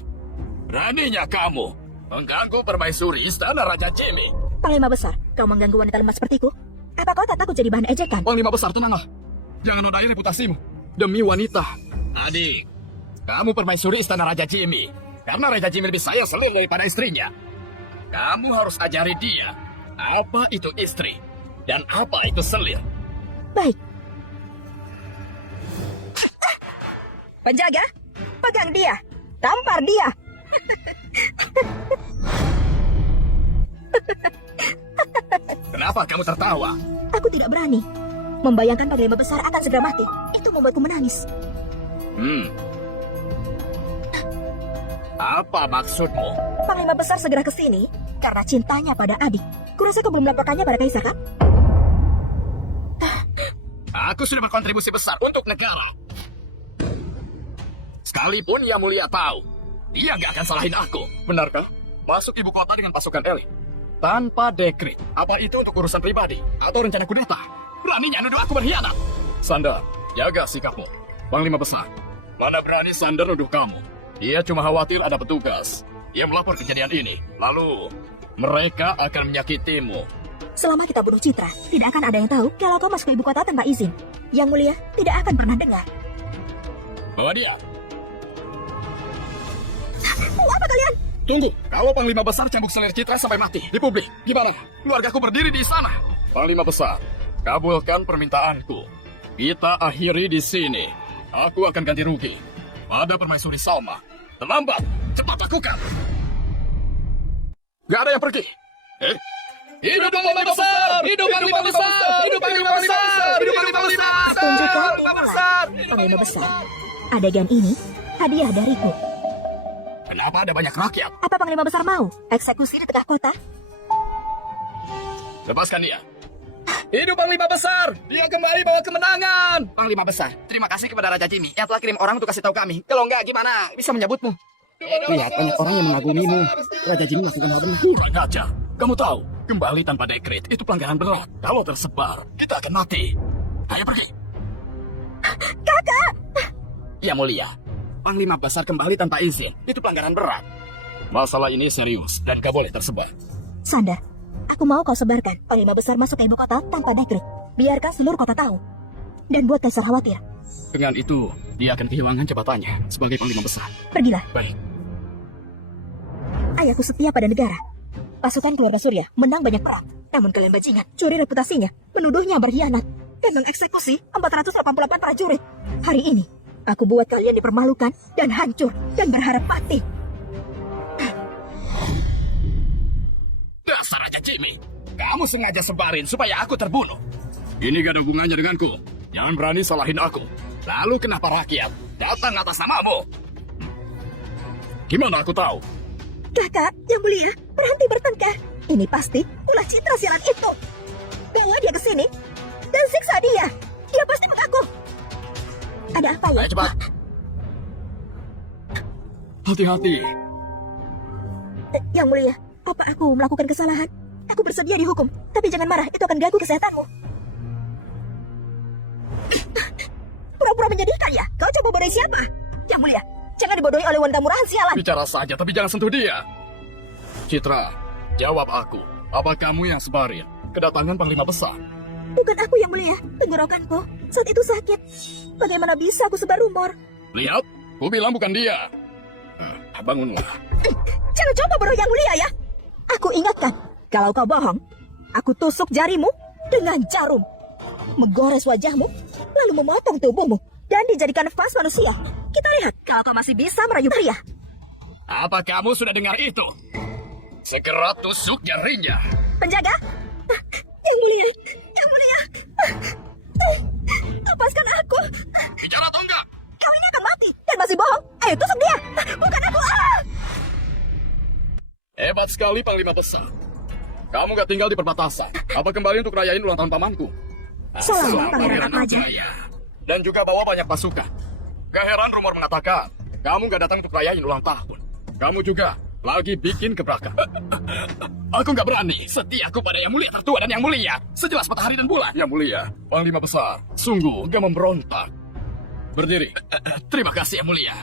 Beraninya kamu mengganggu permaisuri istana Raja Jimmy. Panglima besar, kau mengganggu wanita lemah sepertiku? Apa kau tak takut jadi bahan ejekan? Panglima besar, tenanglah. Jangan nodai reputasimu. Demi wanita. Adik, kamu permaisuri istana Raja Jimmy. Karena Raja Jimmy lebih sayang selir daripada istrinya. Kamu harus ajari dia apa itu istri dan apa itu selir. Baik. Penjaga, pegang dia. Tampar dia. Kenapa kamu tertawa? Aku tidak berani. Membayangkan panglima besar akan segera mati. Itu membuatku menangis. Apa maksudmu? Panglima besar segera ke sini karena cintanya pada adik. Kurasa kau belum melaporkannya pada Kaisar, kan? Aku sudah berkontribusi besar untuk negara. Sekalipun Yang Mulia tahu, dia nggak akan salahin aku. Benarkah? Masuk ibu kota dengan pasukan elit tanpa dekret. Apa itu untuk urusan pribadi atau rencana kudeta? Beraninya nuduh aku berkhianat. Sandar, jaga sikapmu. Panglima besar, mana berani Sandar nuduh kamu? Dia cuma khawatir ada petugas. Dia melapor kejadian ini. Lalu, mereka akan menyakitimu. Selama kita bunuh Citra, tidak akan ada yang tahu kalau kau masuk ke ibu kota tanpa izin. Yang Mulia tidak akan pernah dengar. Bawa dia. Mau apa kalian? Tunggu, kalau Panglima Besar cambuk selir Citra sampai mati di publik, gimana? Keluargaku berdiri di sana. Panglima Besar, kabulkan permintaanku. Kita akhiri di sini. Aku akan ganti rugi pada Permaisuri Salma. Terlambat, cepat lakukan. Gak ada yang pergi. Hidup Panglima Besar! Hidup Panglima Besar! Hidup Panglima Besar! Hidup Panglima Besar! Tunjukkan dimulai. Panglima besar, adegan ini hadiah dariku. Kenapa ada banyak rakyat? Apa Panglima besar mau eksekusi di tengah kota? Lepaskan dia. Hidup Panglima Besar! Dia kembali bawa kemenangan! Panglima Besar, terima kasih kepada Raja Jimmy yang telah kirim orang untuk kasih tahu kami. Kalau enggak, gimana bisa menyebutmu? Lihat, banyak orang yang mengagumimu. Raja Jimmy melakukan hal benar. Kurang aja. Kamu tahu, kembali tanpa dekret itu pelanggaran berat. Kalau tersebar, kita akan mati. Ayo pergi. Kakak! Ya Mulia, Panglima Besar kembali tanpa izin. Itu pelanggaran berat. Masalah ini serius dan gak boleh tersebar. Sandar, aku mau kau sebarkan Panglima besar masuk ke ibu kota tanpa dekret. Biarkan seluruh kota tahu. Dan buat Kaisar khawatir. Dengan itu, dia akan kehilangan jabatannya sebagai Panglima Besar. Pergilah. Baik. Ayahku setia pada negara. Pasukan keluarga Surya menang banyak perang. Namun kalian bajingan, curi reputasinya, menuduhnya berkhianat, dan mengeksekusi 488 prajurit. Hari ini, aku buat kalian dipermalukan dan hancur dan berharap mati. Dasar Raja Jimmy, kamu sengaja sebarin supaya aku terbunuh. Ini gak ada hubungannya denganku. Jangan berani salahin aku. Lalu kenapa rakyat datang atas namamu? Gimana aku tahu? Kakak, Yang Mulia, berhenti bertengkar. Ini pasti ulah Citra sialan itu. Bawa dia ke sini dan siksa dia. Dia pasti mengaku. Ada apa ya? Ayo cepat. Hati-hati. Yang Mulia, apa aku melakukan kesalahan? Aku bersedia dihukum, tapi jangan marah, itu akan ganggu kesehatanmu. Pura-pura menyedihkan ya? Kau coba bodohi siapa? Yang Mulia, jangan dibodohi oleh wanita murahan sialan. Bicara saja, tapi jangan sentuh dia. Citra, jawab aku. Apa kamu yang sebarin kedatangan Panglima Besar? Bukan aku, Yang Mulia. Tenggorokanku saat itu sakit. Bagaimana bisa aku sebar rumor? Lihat, aku bilang bukan dia. Bangunlah. Jangan coba bodoh, Yang Mulia ya. Aku ingatkan, kalau kau bohong, aku tusuk jarimu dengan jarum, menggores wajahmu, lalu memotong tubuhmu, dan dijadikan vas manusia. Kita lihat kalau kau masih bisa merayu pria. Apa kamu sudah dengar itu? Segera tusuk jarinya. Penjaga, Yang Mulia, Yang Mulia, lepaskan aku. Bicara atau enggak? Kau ini akan mati dan masih bohong. Ayo tusuk dia, bukan aku. Hebat sekali Panglima Besar. Kamu gak tinggal di perbatasan. Apa kembali untuk rayain ulang tahun pamanku? Salam, Pangeran Atmaja. Dan juga bawa banyak pasukan. Gak heran rumor mengatakan kamu gak datang untuk rayain ulang tahun. Kamu juga lagi bikin gebrakan. Aku gak berani. Setiaku pada Yang Mulia tertua dan Yang Mulia. Sejelas matahari dan bulan. Yang Mulia, Panglima Besar, sungguh gak memberontak. Berdiri. Terima kasih Yang Mulia.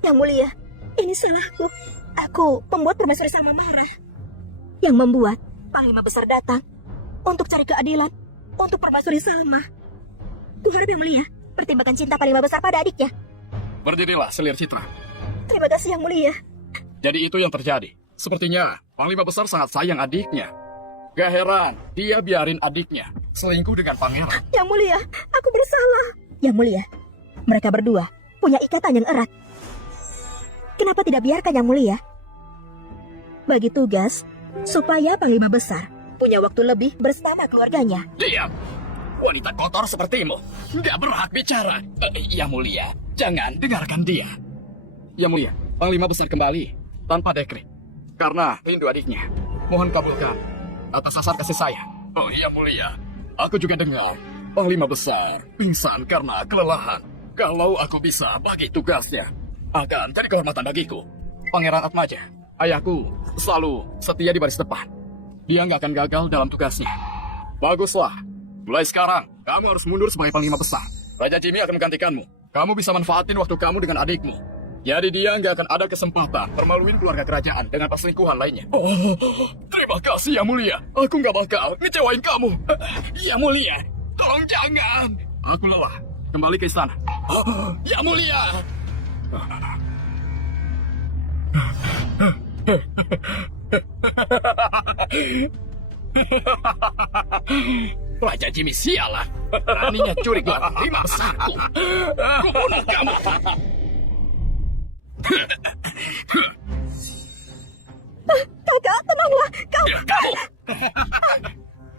Yang Mulia, ini salahku. Aku pembuat Permaisuri Salma marah. Yang membuat Panglima Besar datang untuk cari keadilan untuk Permaisuri Salma. Kuharap Yang Mulia pertimbangkan cinta Panglima Besar pada adiknya. Berdirilah selir Citra. Terima kasih Yang Mulia. Jadi itu yang terjadi. Sepertinya Panglima Besar sangat sayang adiknya. Gak heran dia biarin adiknya selingkuh dengan pangeran. Yang Mulia, aku bersalah. Yang Mulia, mereka berdua punya ikatan yang erat. Kenapa tidak biarkan Yang Mulia bagi tugas supaya Panglima Besar punya waktu lebih bersama keluarganya? Diam! Wanita kotor sepertimu nggak berhak bicara. Yang Mulia, jangan dengarkan dia. Yang Mulia, Panglima Besar kembali tanpa dekret. Karena rindu adiknya. Mohon kabulkan atas asar kasih sayang. Oh iya mulia. Aku juga dengar Panglima Besar pingsan karena kelelahan. Kalau aku bisa bagi tugasnya, akan jadi kehormatan bagiku. Pangeran Atmaja, ayahku selalu setia di baris depan. Dia nggak akan gagal dalam tugasnya. Baguslah. Mulai sekarang, kamu harus mundur sebagai Panglima Besar. Raja Jimmy akan menggantikanmu. Kamu bisa manfaatin waktu kamu dengan adikmu. Jadi dia nggak akan ada kesempatan permaluin keluarga kerajaan dengan perselingkuhan lainnya. Oh, terima kasih ya mulia. Aku nggak bakal ngecewain kamu. Ya mulia, tolong jangan. Aku lelah. Kembali ke istana. Ya mulia. Raja Jimmy sialan. Beraninya curi gelar Panglima Besarku. Kubunuh kamu. Kakak, tenanglah. Kamu.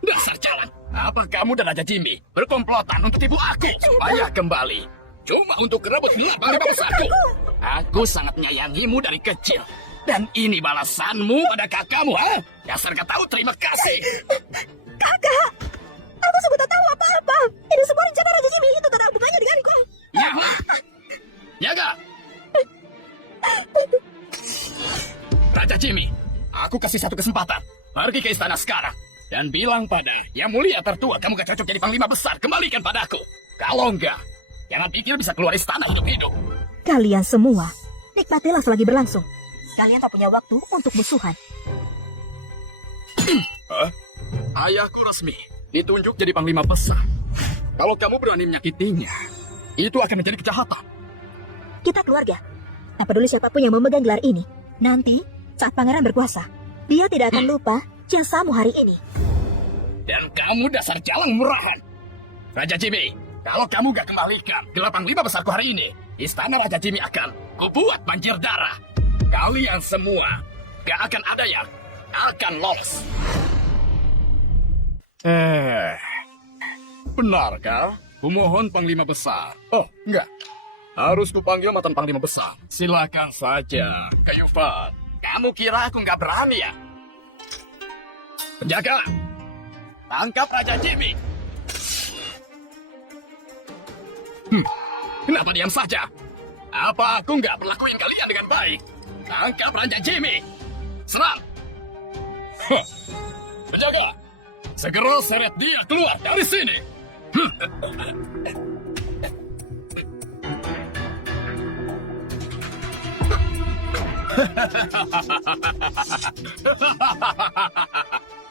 Dasar jalan. Apa kamu dan Raja Jimmy berkomplotan untuk tipu aku supaya kembali? Cuma untuk rebut gelar Panglima Besarku. Aku sangat menyayangimu dari kecil. Dan ini balasanmu pada kakakmu, ha? Dasar gak tahu terima kasih. Kakak, aku sebut tak tahu apa-apa. Ini semua rencana Raja Jimmy, itu tak ada hubungannya denganku. Ya, jaga. Raja Jimmy, aku kasih satu kesempatan. Pergi ke istana sekarang. Dan bilang pada Yang Mulia tertua, kamu gak cocok jadi Panglima Besar. Kembalikan padaku. Kalau enggak, jangan pikir bisa keluar istana hidup-hidup. Kalian semua, nikmatilah selagi berlangsung. Kalian tak punya waktu untuk musuhan. Hah? Ayahku resmi ditunjuk jadi Panglima Besar. Kalau kamu berani menyakitinya, itu akan menjadi kejahatan. Kita keluarga. Tak peduli siapapun yang memegang gelar ini. Nanti, saat pangeran berkuasa, dia tidak akan lupa jasamu hari ini. Dan kamu dasar jalang murahan. Raja Jimmy, kalau kamu gak kembalikan gelar Panglima Besarku hari ini, istana Raja Jimmy akan kubuat banjir darah. Kalian semua gak akan ada yang akan lolos. Benarkah? Kumohon Panglima Besar. Oh, enggak. Harus kupanggil mantan Panglima Besar. Silakan saja, Kayufan. Kamu kira aku nggak berani ya? Penjaga, tangkap Raja Jimmy. Kenapa diam saja? Apa aku nggak perlakuin kalian dengan baik? Tangkap Raja Jimmy. Serang. Penjaga, segera seret dia keluar dari sini.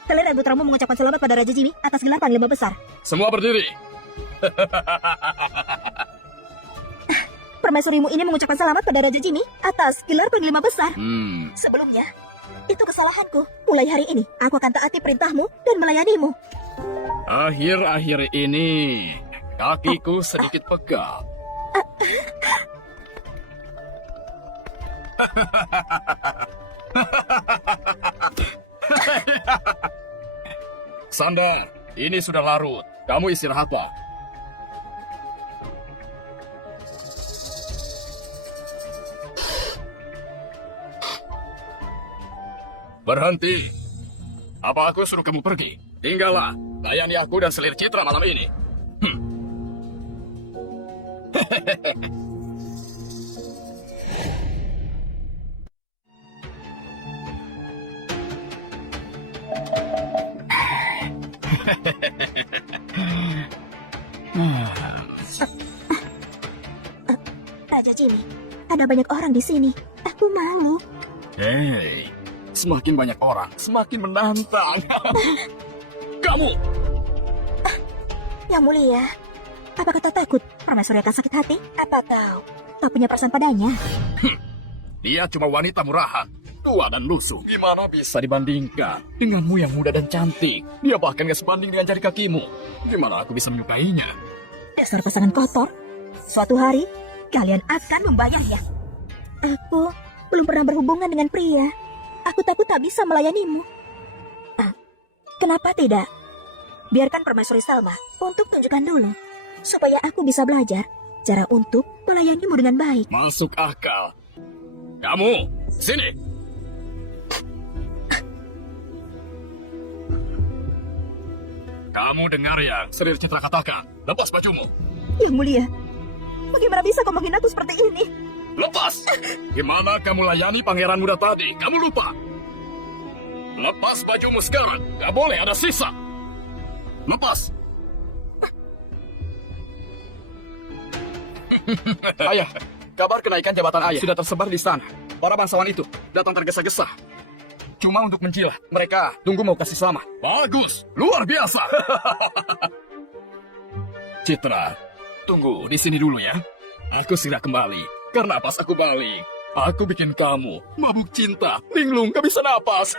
Kalian dan putramu mengucapkan selamat pada Raja Jimmy atas gelar Panglima Besar. Semua berdiri. Permaisurimu ini mengucapkan selamat pada Raja Jimmy atas gelar Panglima Besar. Sebelumnya, itu kesalahanku. Mulai hari ini, aku akan taati perintahmu dan melayanimu. Akhir-akhir ini, kakiku sedikit pegal. Sandar, ini sudah larut. Kamu istirahatlah. Berhenti. Apa aku suruh kamu pergi? Tinggallah. Layani aku dan Selir Citra malam ini. Raja Jimmy, ada banyak orang di sini. Aku malu. Hei, semakin banyak orang, semakin menantang. Kamu! Yang Mulia, apakah kau takut Permaisuri akan sakit hati? Apa kau tak punya perasaan padanya? Dia cuma wanita murahan, tua dan lusuh. Gimana bisa dibandingkan denganmu yang muda dan cantik? Dia bahkan gak sebanding dengan jari kakimu. Gimana aku bisa menyukainya? Dasar pasangan kotor. Suatu hari, kalian akan membayarnya. Aku belum pernah berhubungan dengan pria. Aku takut tak bisa melayanimu. Kenapa tidak? Biarkan Permaisuri Salma untuk tunjukkan dulu. Supaya aku bisa belajar cara untuk melayanimu dengan baik. Masuk akal. Kamu, sini. Kamu dengar yang Selir Citra katakan. Lepas bajumu. Yang mulia, bagaimana bisa kau menghina aku seperti ini? Lepas! Gimana kamu layani pangeran muda tadi? Kamu lupa? Lepas bajumu sekarang. Gak boleh ada sisa. Lepas! Ayah, kabar kenaikan jabatan ayah sudah tersebar di sana. Para bangsawan itu datang tergesa-gesa. Cuma untuk menjilat. Mereka tunggu mau kasih selamat. Bagus! Luar biasa! Citra, tunggu di sini dulu ya. Aku segera kembali. Karena pas aku balik, aku bikin kamu mabuk cinta. Linglung gak bisa napas.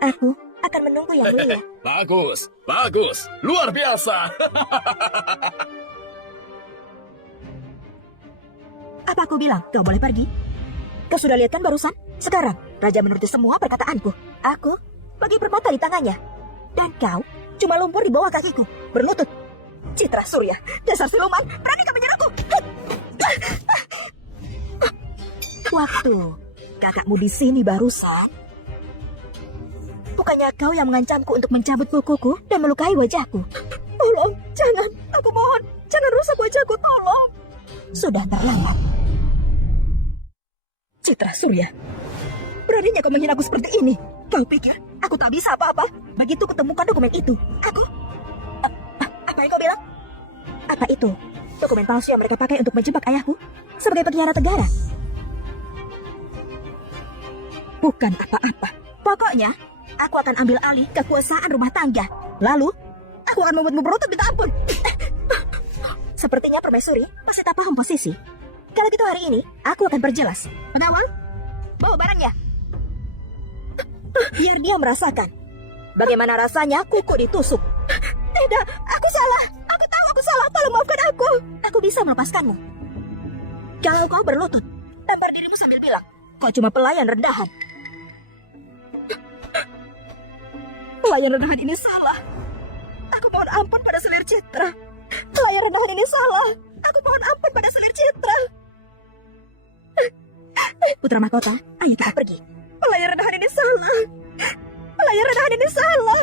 Aku akan menunggu yang mulia. Bagus, bagus. Luar biasa. Apa aku bilang kau boleh pergi? Kau sudah lihat kan barusan? Sekarang, Raja menuruti semua perkataanku. Aku bagi permata di tangannya. Dan kau cuma lumpur di bawah kakiku, berlutut. Citra Surya, dasar siluman, berani kau menyerangku? Waktu kakakmu di sini barusan, bukannya kau yang mengancamku untuk mencabut kukuku dan melukai wajahku? Tolong, jangan, aku mohon, jangan rusak wajahku, tolong. Sudah terlambat. Citra Surya, beraninya kau menghina aku seperti ini? Kau pikir aku tak bisa apa-apa? Begitu ketemukan dokumen itu, aku... apa yang kau bilang? Apa itu? Dokumen palsu yang mereka pakai untuk menjebak ayahku sebagai pengkhianat negara? Bukan apa-apa. Pokoknya, aku akan ambil alih kekuasaan rumah tangga. Lalu, aku akan membuatmu berlutut minta ampun. Sepertinya Permaisuri pasti tak paham posisi. Kalau gitu hari ini, aku akan perjelas. Pengawal, bawa barangnya. Biar dia merasakan bagaimana rasanya kuku ditusuk. Tidak, aku salah. Aku tahu aku salah. Tolong maafkan aku. Aku bisa melepaskanmu. Kalau kau berlutut, tampar dirimu sambil bilang, kau cuma pelayan rendahan. Pelayan rendahan ini salah. Aku mohon ampun pada Selir Citra. Pelayan rendahan ini salah. Aku mohon ampun pada Selir Citra. Putra Mahkota, ayo kita pergi. Pelayan rendahan ini salah. Pelayan rendahan ini salah.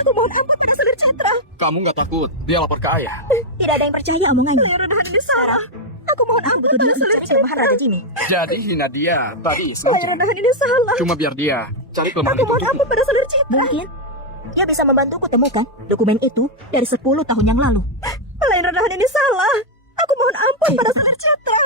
Aku mohon ampun pada Selir Citra. Kamu gak takut dia lapor ke ayah? Tidak ada yang percaya omongannya. Pelayan rendahan ini salah. Aku mohon ampun pada Selir Citra. Raja Jimmy. Jadi hina dia tadi Pelayan sengaja. rendahan ini salah. Cuma biar dia cari kelemahan Aku itu. mohon ampun pada Selir Citra. Mungkin dia bisa membantuku temukan dokumen itu dari 10 tahun yang lalu. Pelayan rendahan ini salah. Aku mohon ampun pada Selir Citra.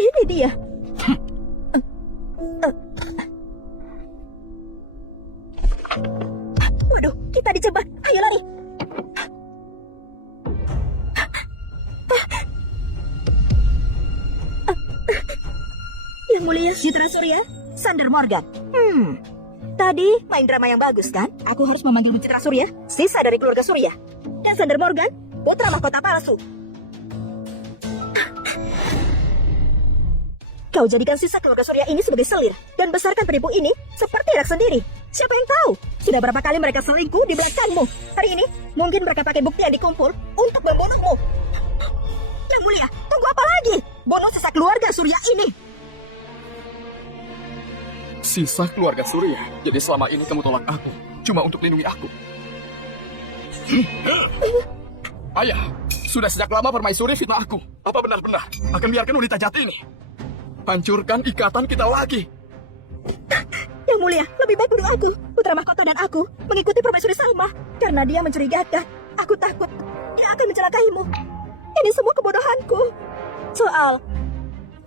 Ini dia. Waduh, kita dijebak. Ayo lari. Yang mulia, Citra Surya, Sander Morgan. Tadi main drama yang bagus kan? Aku harus memanggil Citra Surya, sisa dari keluarga Surya. Dan Sander Morgan, putra mahkota palsu. Kau jadikan sisa keluarga Surya ini sebagai selir dan besarkan penipu ini seperti anak sendiri. Siapa yang tahu? Sudah berapa kali mereka selingkuh di belakangmu. Hari ini, mungkin mereka pakai bukti yang dikumpul untuk membunuhmu. Yang mulia, tunggu apa lagi? Bunuh sisa keluarga Surya ini. Sisa keluarga Surya. Jadi selama ini kamu tolak aku cuma untuk lindungi aku. Ayah, sudah sejak lama Permaisuri fitnah aku. Apa benar-benar akan biarkan wanita jati ini hancurkan ikatan kita lagi? Yang mulia, lebih baik bunuh aku. Putra mahkota dan aku mengikuti Permaisuri Salma karena dia mencurigakan. Aku takut dia akan mencelakaimu. Ini semua kebodohanku. Soal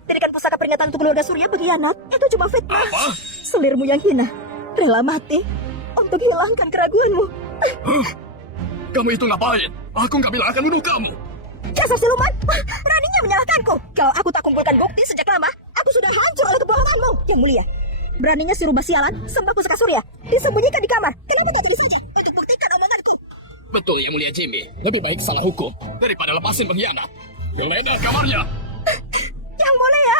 dirikan pusaka peringatan untuk keluarga Surya pengkhianat, itu cuma fitnah. Apa? Selirmu yang hina rela mati untuk hilangkan keraguanmu. Kamu itu ngapain? Aku nggak bilang akan bunuh kamu. Dasar siluman, beraninya menyalahkanku. Kalau aku tak kumpulkan bukti sejak lama, aku sudah hancur oleh kebohonganmu. Yang mulia, Beraninya si rubah sialan sembah pusaka surya disembunyikan di kamar. Kenapa tak jadi saja untuk buktikan omonganku? Betul, Yang Mulia Jimmy. Lebih baik salah hukum daripada lepasin pengkhianat. Geledah kamarnya. Yang mulia,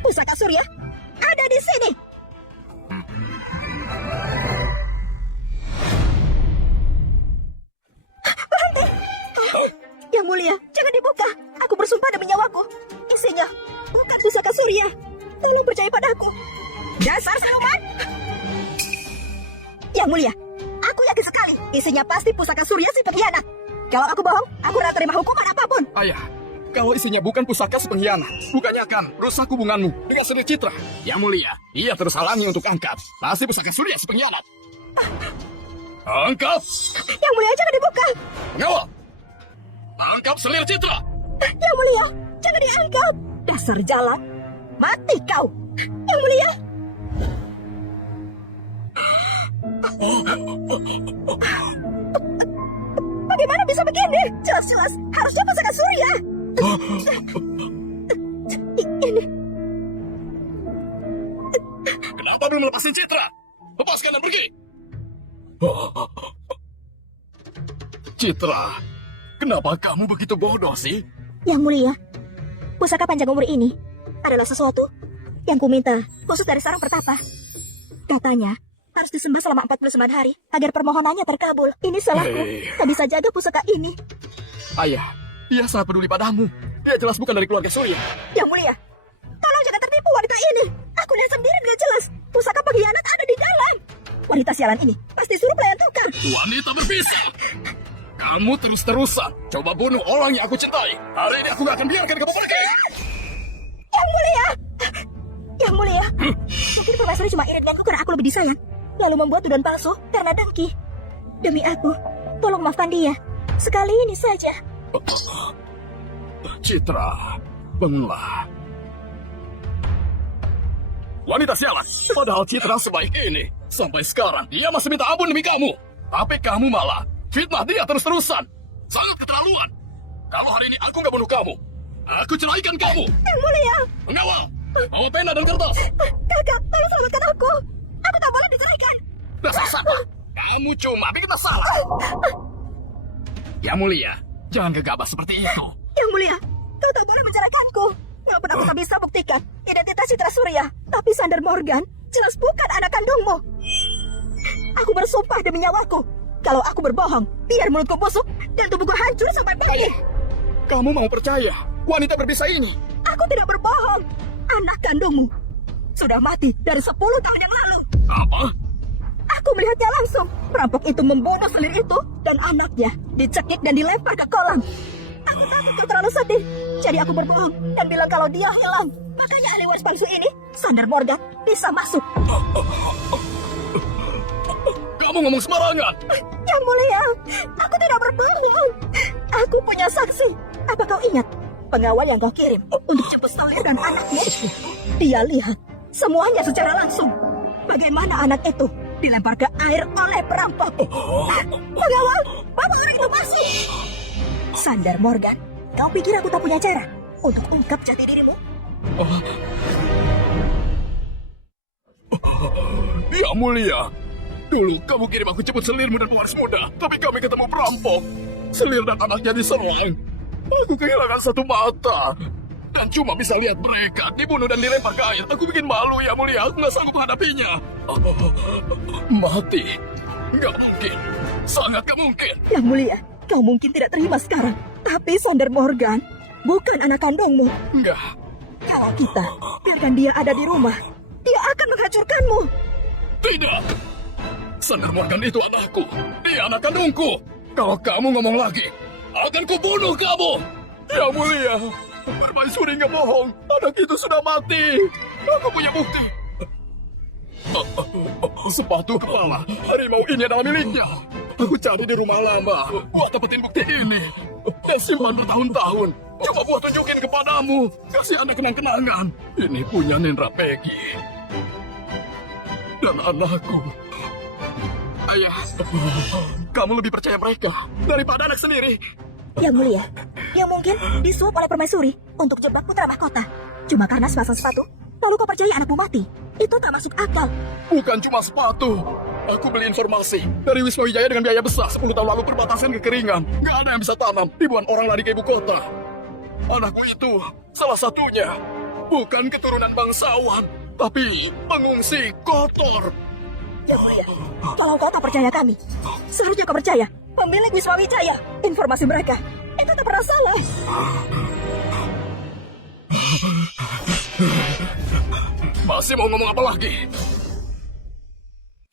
pusaka surya ada di sini. Berhenti. Yang mulia, jangan dibuka. Aku bersumpah demi nyawaku. Isinya bukan pusaka surya. Tolong percaya padaku. Dasar siluman. Yang mulia, aku yakin sekali isinya pasti pusaka surya si pengkhianat. Kalau aku bohong, aku rela terima hukuman apapun. Ayah, kalau isinya bukan pusaka si pengkhianat, bukannya akan rusak hubunganmu dengan Selir Citra. Yang Mulia, ia terus halangi untuk angkat. Pasti pusaka surya si pengkhianat. Angkat! Yang mulia, jangan dibuka. Pengawal! Angkat Selir Citra! Yang mulia, jangan diangkat. Dasar jalan, mati kau. Yang mulia. Bagaimana bisa begini? Jelas-jelas harusnya pusaka surya. Ini Kenapa belum lepasin Citra? Lepaskan dan pergi! Citra, kenapa kamu begitu bodoh sih? Yang mulia, pusaka panjang umur ini adalah sesuatu yang kuminta khusus dari seorang pertapa. Katanya harus disembah selama 49 hari agar permohonannya terkabul. Ini salahku, tak bisa jaga pusaka ini. Ayah, dia sangat peduli padamu. Dia jelas bukan dari keluarga Surya. Yang mulia, tolong jangan tertipu wanita ini. Aku lihat sendiri dengan jelas pusaka pengkhianat ada di dalam. Wanita sialan ini pasti suruh pelayan tukang. Wanita berbisa! Kamu terus-terusan coba bunuh orang yang aku cintai. Hari ini aku gak akan biarkan kamu pergi. Yang mulia, yang mulia, mungkin permaisuri cuma iri denganku karena aku lebih disayang, lalu membuat tuduhan palsu karena dengki. Demi aku, tolong maafkan dia. Sekali ini saja. Citra, benlah. Wanita sialan, padahal Citra sebaik ini. Sampai sekarang, dia masih minta ampun demi kamu. Tapi kamu malah fitnah dia terus-terusan. Sangat keterlaluan. Kalau hari ini aku nggak bunuh kamu, aku ceraikan kamu. Yang mulia, Pengawal, bawa pena dan kertas. kakak, tolong selamatkan aku. Aku tak boleh diceraikan. Dasar sampah. Kamu cuma bikin masalah. Yang Mulia, jangan gegabah seperti itu. Yang mulia, kau tak boleh menceraikanku. Walaupun aku tak bisa buktikan identitas Citra Surya, tapi Sander Morgan jelas bukan anak kandungmu. Aku bersumpah demi nyawaku, kalau aku berbohong, biar mulutku busuk dan tubuhku hancur sampai mati. Kamu mau percaya wanita berbisa ini? Aku tidak berbohong. Anak kandungmu sudah mati dari 10 tahun yang lalu. Apa? Aku melihatnya langsung. Perampok itu membunuh Selir itu dan anaknya dicekik dan dilempar ke kolam. Aku takut kau terlalu sedih, jadi aku berbohong dan bilang kalau dia hilang. Makanya ahli waris palsu ini, Sander Morgan, bisa masuk. Kamu ngomong sembarangan. Yang mulia, aku tidak berbohong. Aku punya saksi. Apa kau ingat pengawal yang kau kirim untuk jemput Selir dan anaknya? Dia lihat semuanya secara langsung. Bagaimana anak itu dilempar ke air oleh perampok. Pengawal, bawa orang itu masuk. Sander Morgan, kau pikir aku tak punya cara untuk ungkap jati dirimu? Yang Mulia, dulu kamu kirim aku jemput Selirmu dan pewaris muda, tapi kami ketemu perampok. Selir dan anaknya diserang. Aku kehilangan satu mata dan cuma bisa lihat mereka dibunuh dan dilempar ke air. Aku bikin malu, Yang Mulia. Aku nggak sanggup menghadapinya. Mati? Nggak mungkin. Sangat nggak mungkin. Yang mulia, kau mungkin tidak terima sekarang. Tapi Sander Morgan bukan anak kandungmu. Nggak. Kalau kita biarkan dia ada di rumah, dia akan menghancurkanmu. Tidak. Sander Morgan itu anakku. Dia anak kandungku. Kalau kamu ngomong lagi, akan kubunuh kamu. Yang Mulia, Permaisuri nggak bohong. Anak itu sudah mati. Aku punya bukti. Sepatu kepala harimau ini adalah miliknya. Aku cari di rumah lama. Buat dapetin bukti ini. Dan simpan bertahun-tahun. Coba buat tunjukin kepadamu. Kasih anak kenang-kenangan. Ini punya Nendra Peggy. Dan anakku. Ayah, kamu lebih percaya mereka daripada anak sendiri. Yang mulia, yang mungkin disuap oleh permaisuri untuk jebak putra mahkota. Cuma karena sepasang sepatu Lalu kau percaya anakmu mati? Itu tak masuk akal. Bukan cuma sepatu. Aku beli informasi dari Wisma Wijaya dengan biaya besar. 10 tahun lalu perbatasan kekeringan. Nggak ada yang bisa tanam. Ribuan orang lari ke ibu kota. Anakku itu salah satunya. Bukan keturunan bangsawan, tapi pengungsi kotor. Ya, kalau kau tak percaya kami, seharusnya kau percaya pemilik Wisma Wijaya. Informasi mereka itu tak pernah salah. Masih mau ngomong apa lagi?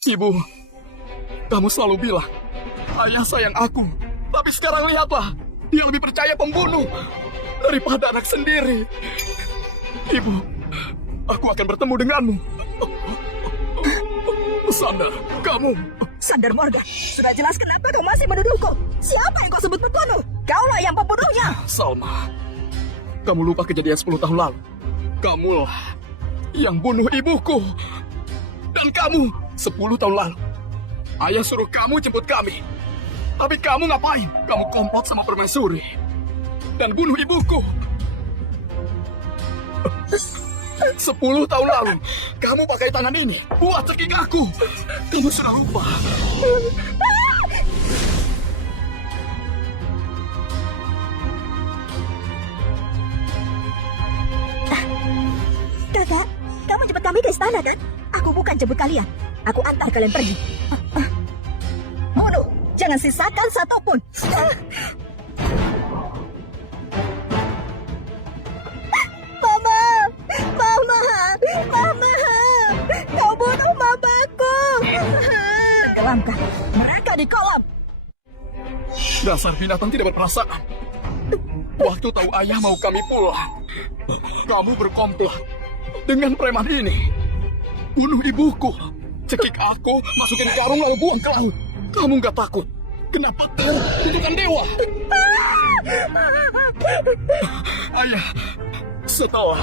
Ibu, kamu selalu bilang ayah sayang aku. Tapi sekarang lihatlah, dia lebih percaya pembunuh daripada anak sendiri. Ibu, aku akan bertemu denganmu. Sandar, kamu. Sandar Morgan, sudah jelas kenapa kau masih menuduhku. Siapa yang kau sebut pembunuh? Kaulah yang pembunuhnya. Salma, kamu lupa kejadian 10 tahun lalu. Kamulah yang bunuh ibuku. Dan kamu 10 tahun lalu, ayah suruh kamu jemput kami. Tapi kamu ngapain? Kamu komplot sama permaisuri dan bunuh ibuku. 10 tahun lalu, kamu pakai tangan ini buat cekik aku. Kamu sudah lupa. Kakak, kamu jemput kami ke istana kan? Aku bukan jemput kalian. Aku antar kalian pergi. Bunuh, jangan sisakan satupun. Mama, Mama, Mama, kau bunuh mamaku. Tenggelamkan mereka di kolam. Dasar binatang tidak berperasaan. Waktu tahu ayah mau kami pulang, kamu berkomplot dengan preman ini. Bunuh ibuku, cekik aku, masukin karung lalu buang ke laut. Kamu nggak takut? Kenapa itu kan dewa? Ayah, setelah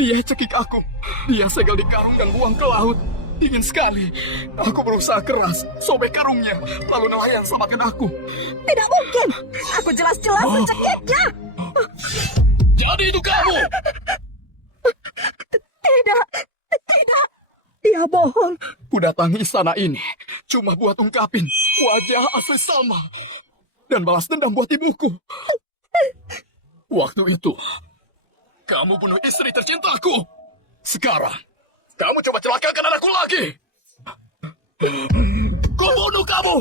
dia cekik aku, dia segel di karung dan buang ke laut. Dingin sekali. Aku berusaha keras, sobek karungnya, lalu nelayan selamatkan aku. Tidak mungkin. Aku jelas-jelas mencekiknya. Jadi itu kamu? Tidak, tidak. Dia bohong. Ku datangi istana ini cuma buat ungkapin wajah asli Salma dan balas dendam buat ibuku. Waktu itu, kamu bunuh istri tercintaku. Sekarang, kamu coba celakakan anakku lagi. Ku bunuh kamu.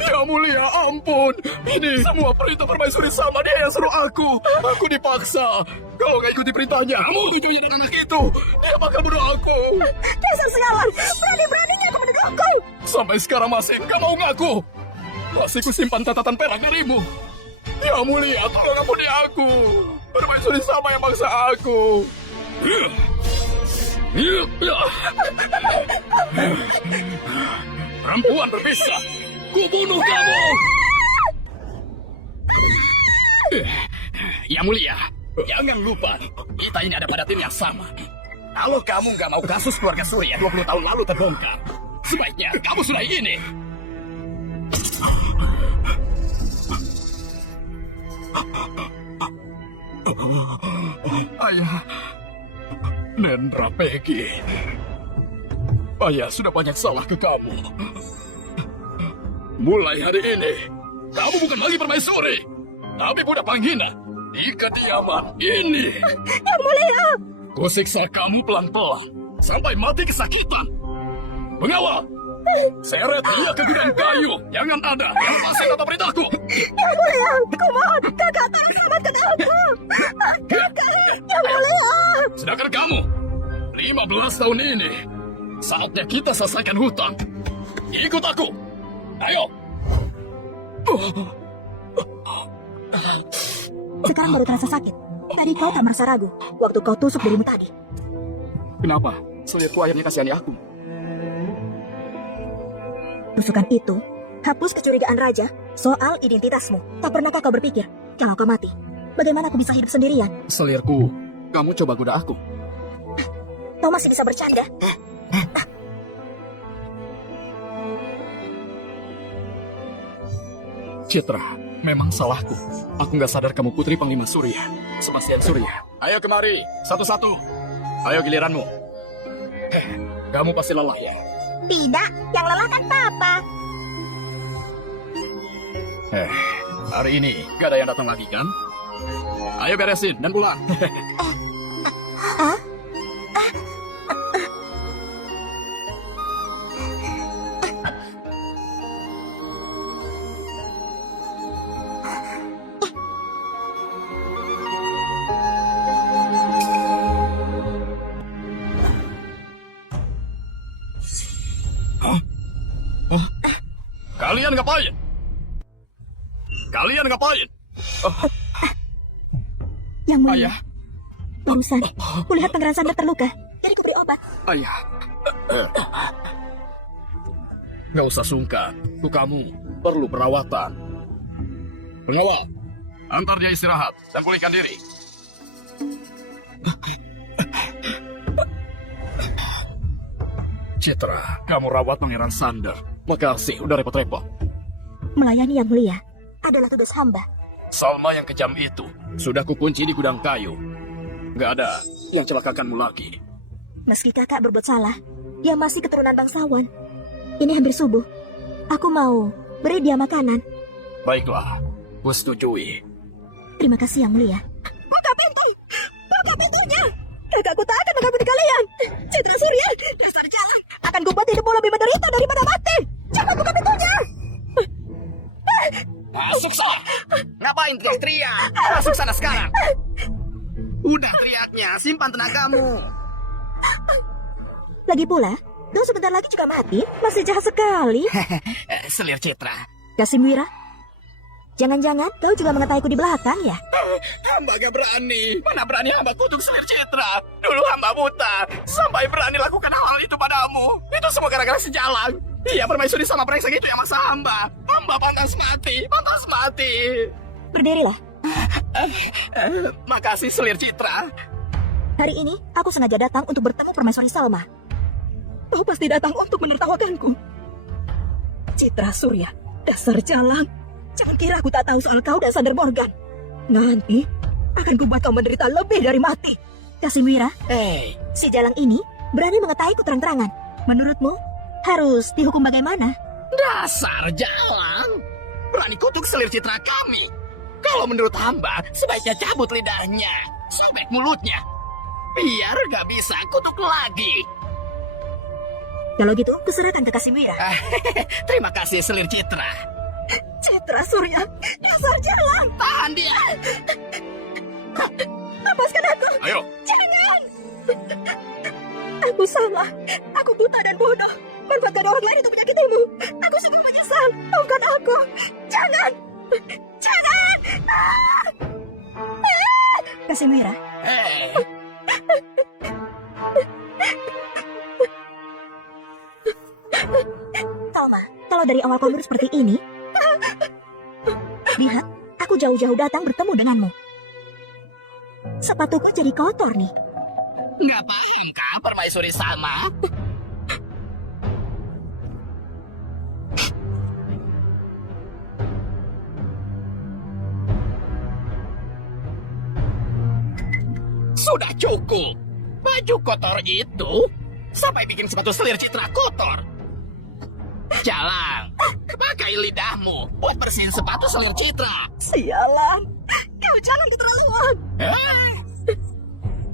Ya mulia, ampun. Ini semua perintah permaisuri Salma, dia yang suruh aku. Aku dipaksa. Kalau nggak ikuti perintahnya, kamu tujuannya dan anak itu. Dia bakal bunuh aku. Dasar sialan. Berani-beraninya kau menuduhku. Sampai sekarang masih nggak mau ngaku. Masih kusimpan catatan perak darimu. Ya mulia, tolong ampuni aku. Permaisuri Salma yang maksa aku. Perempuan berbisa, ku bunuh kamu. Ya mulia, jangan lupa, kita ini ada pada tim yang sama. Kalau kamu nggak mau kasus keluarga Surya 20 tahun lalu terbongkar, sebaiknya kamu sudahi ini. Ayah, Nendra Peggy. Ayah sudah banyak salah ke kamu. Mulai hari ini, kamu bukan lagi permaisuri, tapi budak panghina di kediaman ini. Yang mulia. Kusiksa kamu pelan-pelan sampai mati kesakitan. Pengawal, seret dia ke gudang kayu. Jangan ada yang lepasin atau perintahku. Yang mulia. Kumohon, kakak tolong selamatkan aku. Kakak, yang mulia. Sedangkan kamu, 15 tahun ini, saatnya kita selesaikan hutang. Ikut aku. Ayo. Sekarang baru terasa sakit. Tadi kau tak merasa ragu waktu kau tusuk dirimu tadi. Kenapa? Selirku akhirnya kasihani aku. Tusukan itu hapus kecurigaan raja soal identitasmu. Tak pernahkah kau berpikir kalau kau mati, bagaimana aku bisa hidup sendirian? Selirku, kamu coba goda aku. Kau masih bisa bercanda? Citra, Memang salahku. Aku nggak sadar kamu putri Panglima Surya. Sebastian Surya. Ayo kemari, satu-satu. Ayo giliranmu. Kamu pasti lelah ya? Tidak, yang lelah kan Papa. Hari ini gak ada yang datang lagi kan? Ayo beresin dan pulang. Kalian ngapain? Kalian ngapain? Yang mulia, Ayah, barusan kulihat Pangeran Sander terluka. Jadi ku beri obat. ayah. Gak usah sungkan. Kamu perlu perawatan. Pengawal, antar dia istirahat dan pulihkan diri. Citra, kamu rawat Pangeran Sander. Makasih, udah repot-repot. Melayani Yang Mulia adalah tugas hamba. Salma yang kejam itu sudah kukunci di gudang kayu. Gak ada yang celakakanmu lagi. Meski kakak berbuat salah, dia masih keturunan bangsawan. Ini hampir subuh. Aku mau beri dia makanan. Baiklah, ku setujui. Terima kasih Yang Mulia. Buka pintu! Buka pintunya! Kakakku tak akan mengampuni kalian. Citra Surya, dasar jalan. Akan kubuat hidupmu lebih menderita daripada mati. Cepat buka pintunya! Masuk sana! Ngapain teriak-teriak? Masuk sana sekarang! Udah teriaknya, simpan tenagamu. Lagi pula, kau sebentar lagi juga mati. Masih jahat sekali. Selir Citra. Kasimwira, jangan-jangan kau juga mengetahuiku di belakang ya? Hamba gak berani. Mana berani hamba kutuk Selir Citra. Dulu hamba buta. Sampai berani lakukan hal itu padamu. Itu semua gara-gara sejalan. Iya, permaisuri sama brengsek itu yang maksa hamba. Hamba pantas mati, pantas mati. Berdirilah. Makasih Selir Citra. Hari ini aku sengaja datang untuk bertemu Permaisuri Salma. Kau pasti datang untuk menertawakanku. Citra Surya, dasar jalan. Jangan kira aku tak tahu soal kau dan Sander Morgan. Nanti akan kubuat kau menderita lebih dari mati. Kasimwira, si jalang ini berani mengetahiku terang-terangan. Menurutmu harus dihukum bagaimana? Dasar jalang. Berani kutuk Selir Citra kami. Kalau menurut hamba, sebaiknya cabut lidahnya, sobek mulutnya. Biar gak bisa kutuk lagi. Kalau gitu, kuserahkan ke Kasimwira. Terima kasih Selir Citra. Citra Surya, dasar jalang. Tahan dia. Lepaskan aku. Ayo, Jangan. Aku salah. Aku buta dan bodoh. Manfaatkan orang lain untuk menyakitimu. Aku sungguh menyesal. Maafkan aku. Jangan. Jangan. Kasimwira, Salma, kalau dari awal kau seperti ini, lihat, aku jauh-jauh datang bertemu denganmu. Sepatuku jadi kotor nih. Nggak paham kah Permaisuri Salma? Sudah cukup. Baju kotor itu sampai bikin sepatu Selir Citra kotor. Jalang, pakai lidahmu buat bersihin sepatu Selir Citra. Sialan, kau jangan keterlaluan.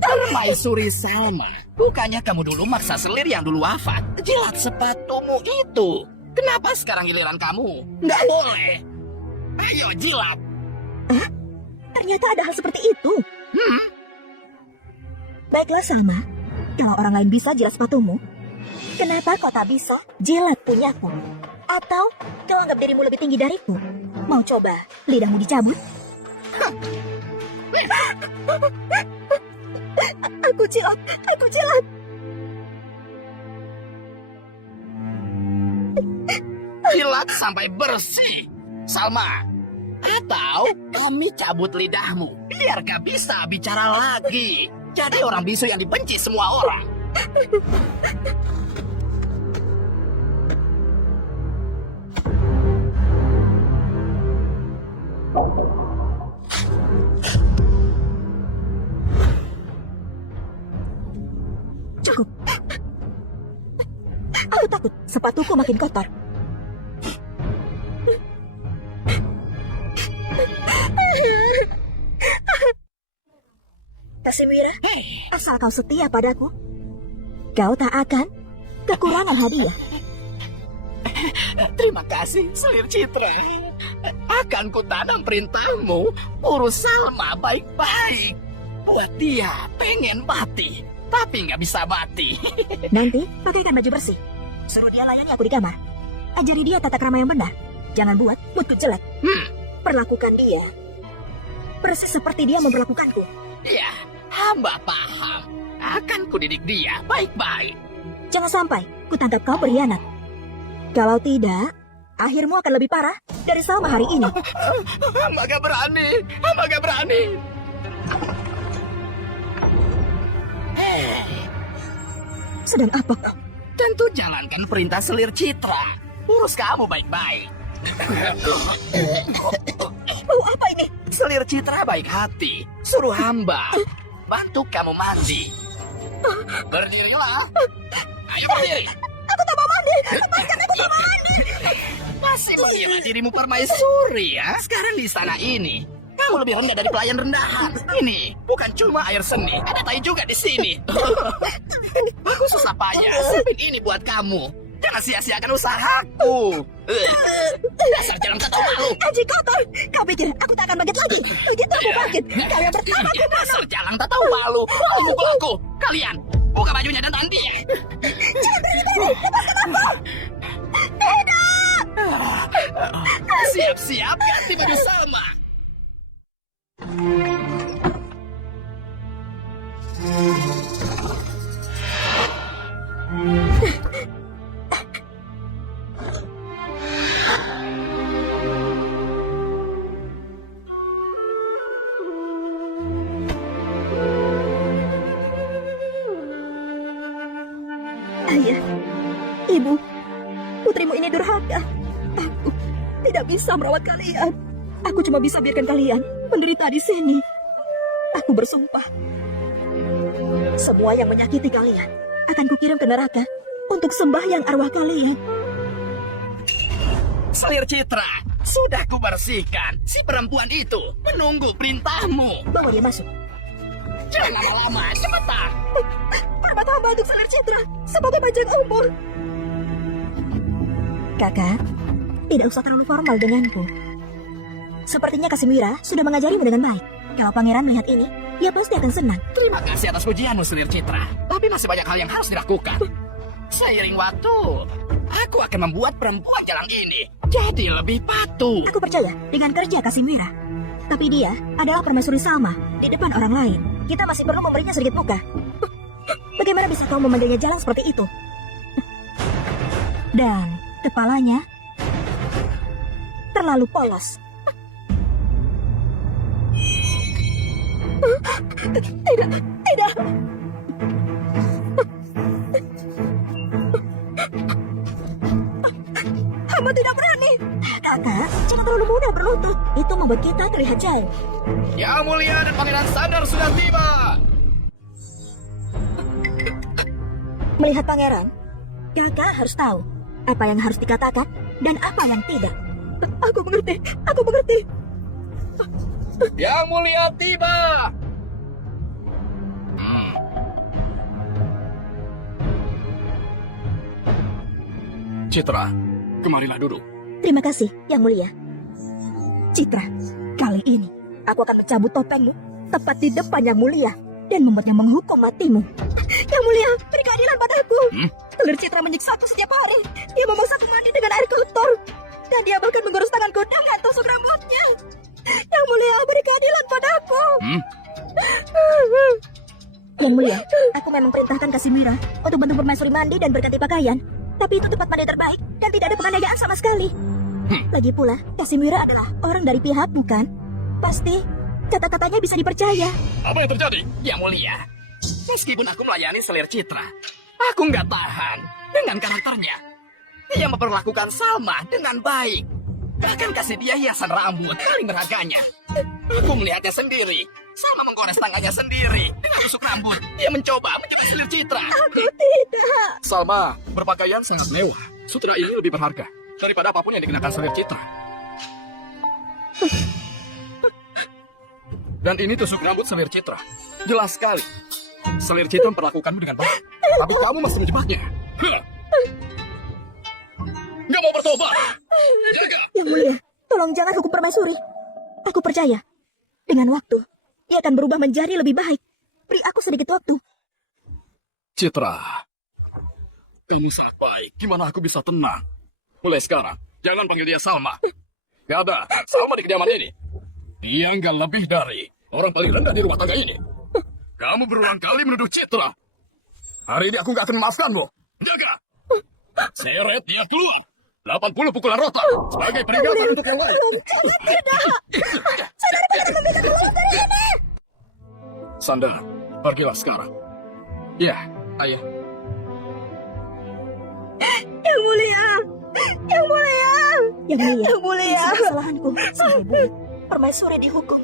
Permaisuri Salma, bukannya kamu dulu maksa Selir yang dulu wafat jilat sepatumu itu? Kenapa sekarang giliran kamu? Nggak boleh. Ayo jilat. Ternyata ada hal seperti itu. Baiklah Salma, kalau orang lain bisa jilat sepatumu, kenapa kau tak bisa jilat punyaku? Atau kau anggap dirimu lebih tinggi dariku? Mau coba lidahmu dicabut? Aku jilat, aku jilat. Jilat sampai bersih, Salma. Atau kami cabut lidahmu, biar gak bisa bicara lagi. Jadi orang bisu yang dibenci semua orang. Aku takut sepatuku makin kotor. Casimira, asal kau setia padaku, kau tak akan kekurangan hadiah. Terima kasih, Selir Citra. Akan kutanam perintahmu. Urus Salma baik-baik. Buat dia pengen mati, tapi nggak bisa mati. Nanti pakaikan baju bersih. Suruh dia layani aku di kamar. Ajari dia tata krama yang benar. Jangan buat moodku jelek. Perlakukan dia persis seperti dia memperlakukanku. Ya, hamba paham. Akan kudidik dia baik-baik. Jangan sampai kutangkap kau berkhianat. Kalau tidak, akhirmu akan lebih parah dari Salma hari ini. Hamba gak berani. Hamba gak berani. Sedang apa kau? Tentu jalankan perintah Selir Citra. Urus kamu baik-baik. Bau apa ini? Selir Citra baik hati. Suruh hamba bantu kamu mandi. Berdirilah. Ayo berdiri. Aku tak mau mandi. Lepaskan aku tak mau mandi. Masih mengira dirimu permaisuri ya? Sekarang di istana ini kamu lebih rendah dari pelayan rendahan. Ini bukan cuma air seni, ada tai juga di sini. Aku susah payah siapin ini buat kamu. Jangan sia-siakan usahaku. Dasar jalan tak tahu malu. Aji kotor. Kau pikir aku tak akan bangkit lagi? Begitu aku bangkit, kau yang pertama aku bunuh. Dasar jalan tak tahu malu. Mukul aku. Kalian buka bajunya dan tahan dia. Siap-siap ganti baju sama. Ayah, ibu, putrimu ini durhaka. Aku tidak bisa merawat kalian. Aku cuma bisa biarkan kalian menderita di sini. Aku bersumpah, semua yang menyakiti kalian akan kukirim ke neraka untuk sembahyang arwah kalian. Selir Citra, sudah kubersihkan. Si perempuan itu menunggu perintahmu. Bawa dia masuk. Jangan lama-lama, cepetan. Hormat hamba untuk Selir Citra sebagai panjang umur. Kakak, tidak usah terlalu formal denganku. Sepertinya Casimira sudah mengajarimu dengan baik. Kalau pangeran melihat ini, dia pasti akan senang. Terima kasih atas pujianmu, Selir Citra. Tapi masih banyak hal yang harus dilakukan. Seiring waktu, aku akan membuat perempuan jalang ini jadi lebih patuh. Aku percaya dengan kerja Casimira. Tapi dia adalah permaisuri Salma di depan orang lain. Kita masih perlu memberinya sedikit muka. Bagaimana bisa kau memanggilnya jalang seperti itu? Dan kepalanya terlalu polos. Tidak. Hamba tidak berani. Kakak, jangan terlalu mudah berlutut. Itu membuat kita terlihat jauh. Yang mulia dan pangeran Sandar sudah tiba. Melihat pangeran, kakak harus tahu apa yang harus dikatakan dan apa yang tidak. Aku mengerti. Yang mulia tiba. Citra, kemarilah duduk. Terima kasih, Yang Mulia. Citra, kali ini aku akan mencabut topengmu tepat di depan Yang Mulia dan membuatnya menghukum matimu. Yang Mulia, beri keadilan padaku. Selir Citra menyiksaku setiap hari. Dia memaksaku mandi dengan air kotor. Dan dia bahkan menggurus tanganku dengan tusuk rambutnya. Yang Mulia, beri keadilan padaku. Yang Mulia, aku memang perintahkan Casimira untuk bantu permaisuri mandi dan berganti pakaian. Tapi itu tempat mandi terbaik dan tidak ada penganiayaan sama sekali. Lagi pula, Casimira adalah orang dari pihak bukan? Pasti kata-katanya bisa dipercaya. Apa yang terjadi? Yang mulia, meskipun aku melayani Selir Citra, aku nggak tahan dengan karakternya. Dia memperlakukan Salma dengan baik. Bahkan kasih dia hiasan rambut paling berharganya. Aku melihatnya sendiri. Salma menggores tangannya sendiri dengan tusuk rambut. Dia mencoba mencuri selir Citra. Aku tidak. Salma, berpakaian sangat mewah. Sutra ini lebih berharga daripada apapun yang dikenakan selir Citra. Dan ini tusuk rambut selir Citra. Jelas sekali. Selir Citra memperlakukanmu dengan baik. Tapi kamu masih menjebaknya. Nggak mau bertobat. Jaga. Yang mulia, tolong jangan hukum permaisuri. Aku percaya, dengan waktu, dia akan berubah menjadi lebih baik. Beri aku sedikit waktu. Citra, kamu sangat baik. Gimana aku bisa tenang? Mulai sekarang, jangan panggil dia Salma. Gak ada Salma di kediaman ini. Dia nggak lebih dari orang paling rendah di rumah tangga ini. Kamu berulang kali menuduh Citra. Hari ini aku nggak akan memaafkanmu. Jaga. Seret dia keluar. 80 pukulan rotan sebagai peringatan untuk yang lain. Sandar, pergilah sekarang. Ya, ayah. Yang mulia, yang mulia, yang mulia. Ini kesalahanku sebagai bumi. Permaisuri dihukum.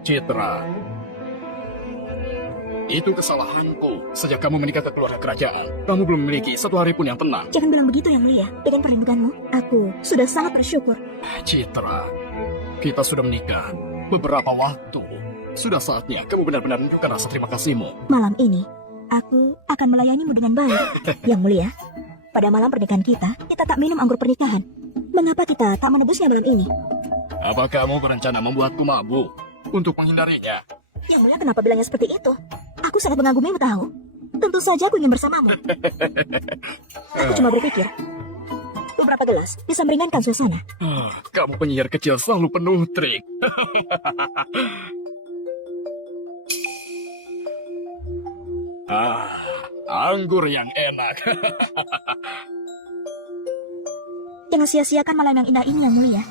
Citra. Itu kesalahanku. Sejak kamu menikah ke keluarga kerajaan, kamu belum memiliki satu hari pun yang tenang. Jangan bilang begitu yang mulia. Dengan perlindunganmu, aku sudah sangat bersyukur. Citra, kita sudah menikah beberapa waktu. Sudah saatnya kamu benar-benar menunjukkan rasa terima kasihmu. Malam ini, aku akan melayanimu dengan baik. Yang mulia, pada malam pernikahan kita tak minum anggur pernikahan. Mengapa kita tak menebusnya malam ini? Apa kamu berencana membuatku mabuk untuk menghindarinya? Yang mulia, kenapa bilangnya seperti itu? Aku sangat mengagumimu tahu. Tentu saja aku ingin bersamamu. Aku cuma berpikir, beberapa gelas bisa meringankan suasana. Kamu penyihir kecil selalu penuh trik. Anggur yang enak. Jangan sia-siakan malam yang indah ini yang mulia.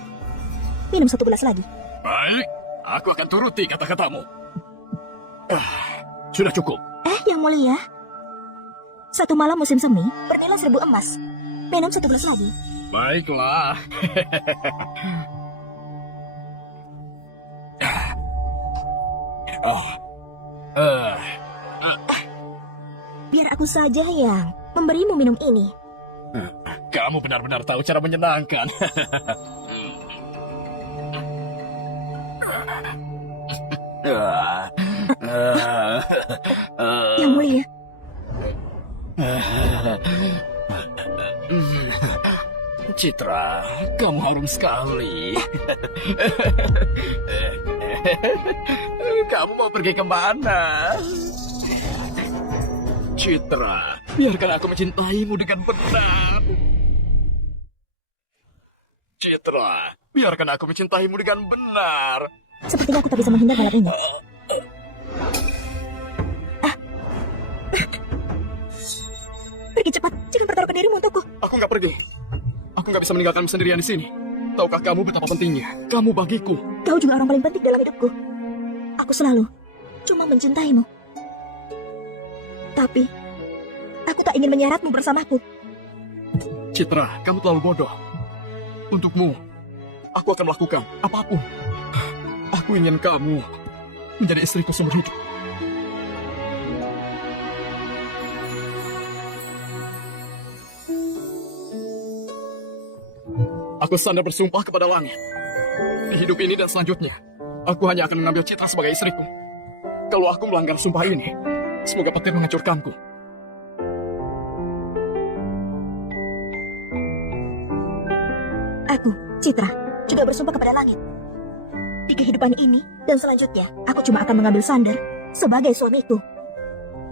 Minum satu gelas lagi. Baik, aku akan turuti kata-katamu. Sudah cukup. Yang mulia, satu malam musim semi bernilai 1000 emas. Minum satu gelas lagi. Baiklah. Biar aku saja yang memberimu minum ini. Kamu benar-benar tahu cara menyenangkan. Yang mulia, Citra, kamu harum sekali. Kamu mau pergi kemana? Citra, biarkan aku mencintaimu dengan benar. Citra, biarkan aku mencintaimu dengan benar. sepertinya aku tak bisa menghindar malam ini. Pergi cepat, jangan pertaruhkan dirimu untukku. Aku nggak pergi. Aku nggak bisa meninggalkanmu sendirian di sini. Tahukah kamu betapa pentingnya kamu bagiku? Kau juga orang paling penting dalam hidupku. Aku selalu cuma mencintaimu. Tapi, aku tak ingin menyeretmu bersamaku. Citra, kamu terlalu bodoh. Untukmu, aku akan melakukan apapun. Aku ingin kamu menjadi istriku seumur hidup. Aku sandar bersumpah kepada langit. Di hidup ini dan selanjutnya, aku hanya akan mengambil Citra sebagai istriku. Kalau aku melanggar sumpah ini, semoga petir menghancurkanku. Aku, Citra, juga bersumpah kepada langit. Di kehidupan ini dan selanjutnya, aku cuma akan mengambil Sander sebagai suamiku.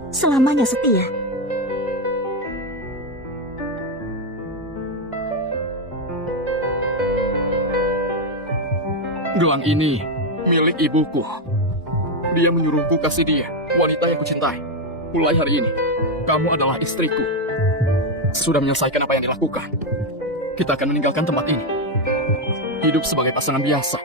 Selamanya setia. Gelang ini milik ibuku. Dia menyuruhku kasih dia wanita yang kucintai. Mulai hari ini, kamu adalah istriku. Sudah menyelesaikan apa yang dilakukan. Kita akan meninggalkan tempat ini. Hidup sebagai pasangan biasa.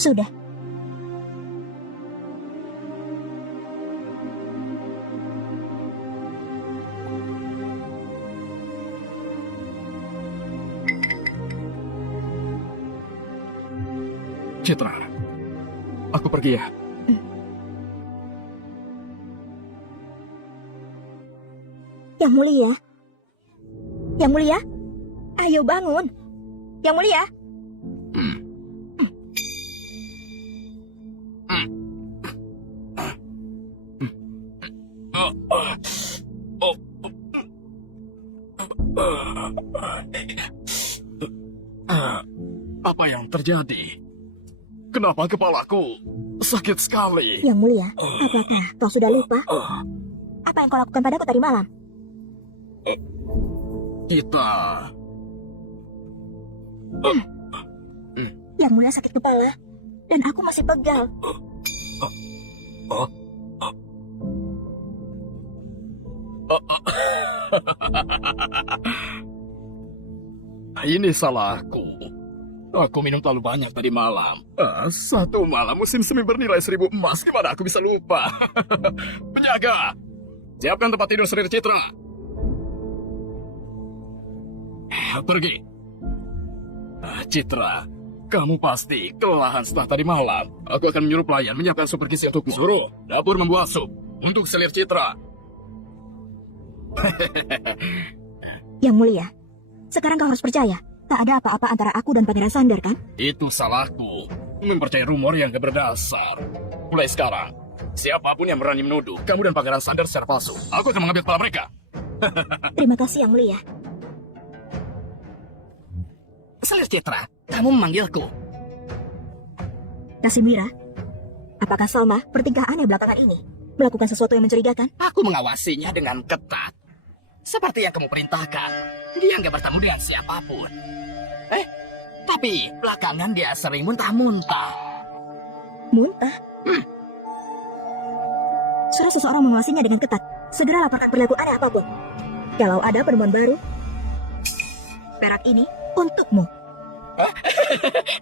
Sudah. Citra, aku pergi ya. Yang Mulia. Yang Mulia, ayo bangun. Yang Mulia. Apa yang terjadi? Kenapa kepalaku sakit sekali? Yang Mulia, apakah kau sudah lupa apa yang kau lakukan padaku tadi malam? Kita... Yang Mulia sakit kepala dan aku masih pegal. Ini salahku. Aku minum terlalu banyak tadi malam. Satu malam musim semi bernilai 1000 emas. Gimana aku bisa lupa? Penjaga, siapkan tempat tidur Sri Citra. Pergi. Citra, kamu pasti kelelahan setelah tadi malam. Aku akan menyuruh pelayan menyiapkan sup bergizi untukmu. Suruh dapur membuat sup untuk selir Citra. Yang Mulia, sekarang kau harus percaya. Tak ada apa-apa antara aku dan Pangeran Sander, kan? Itu salahku. Mempercayai rumor yang gak berdasar. Mulai sekarang, siapapun yang berani menuduh kamu dan Pangeran Sander secara palsu, aku akan mengambil kepala mereka. Terima kasih, Yang Mulia. Selir Citra, kamu memanggilku. Kasimira, apakah Salma bertingkah aneh belakangan ini? Melakukan sesuatu yang mencurigakan? Aku mengawasinya dengan ketat. Seperti yang kamu perintahkan. Dia nggak bertemu dengan siapapun. Tapi belakangan dia sering muntah-muntah. Muntah? Sudah seseorang mengawasinya dengan ketat. Segera laporkan perilaku aneh apapun. Kalau ada penemuan baru, perak ini untukmu.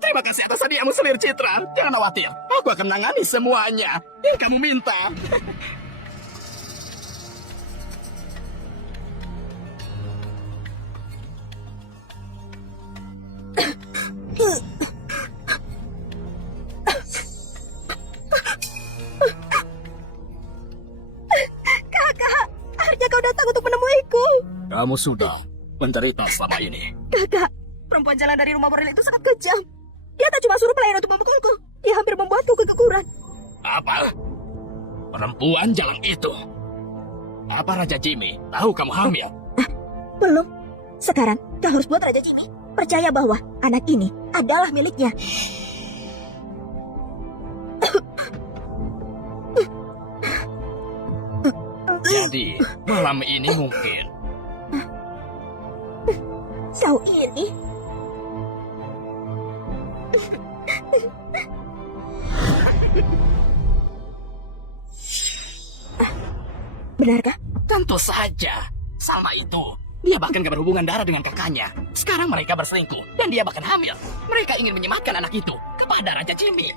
Terima kasih atas hadiahmu, Selir Citra. Jangan khawatir, aku akan menangani semuanya yang kamu minta. Kakak, akhirnya kau datang untuk menemuiku. Kamu sudah menderita selama ini. Kakak, perempuan jalan dari rumah bordil itu sangat kejam. Dia tak cuma suruh pelayan untuk memukulku, dia hampir membuatku keguguran. Apa? Perempuan jalan itu? Apa Raja Jimmy tahu kamu hamil? Belum. Sekarang, kau harus buat Raja Jimmy percaya bahwa anak ini adalah miliknya. Jadi, malam ini mungkin. Kau ini... Benarkah? Tentu saja. Salma itu. Dia bahkan gak berhubungan darah dengan kakaknya. Sekarang mereka berselingkuh. Dan dia bahkan hamil. Mereka ingin menyematkan anak itu kepada Raja Jimmy.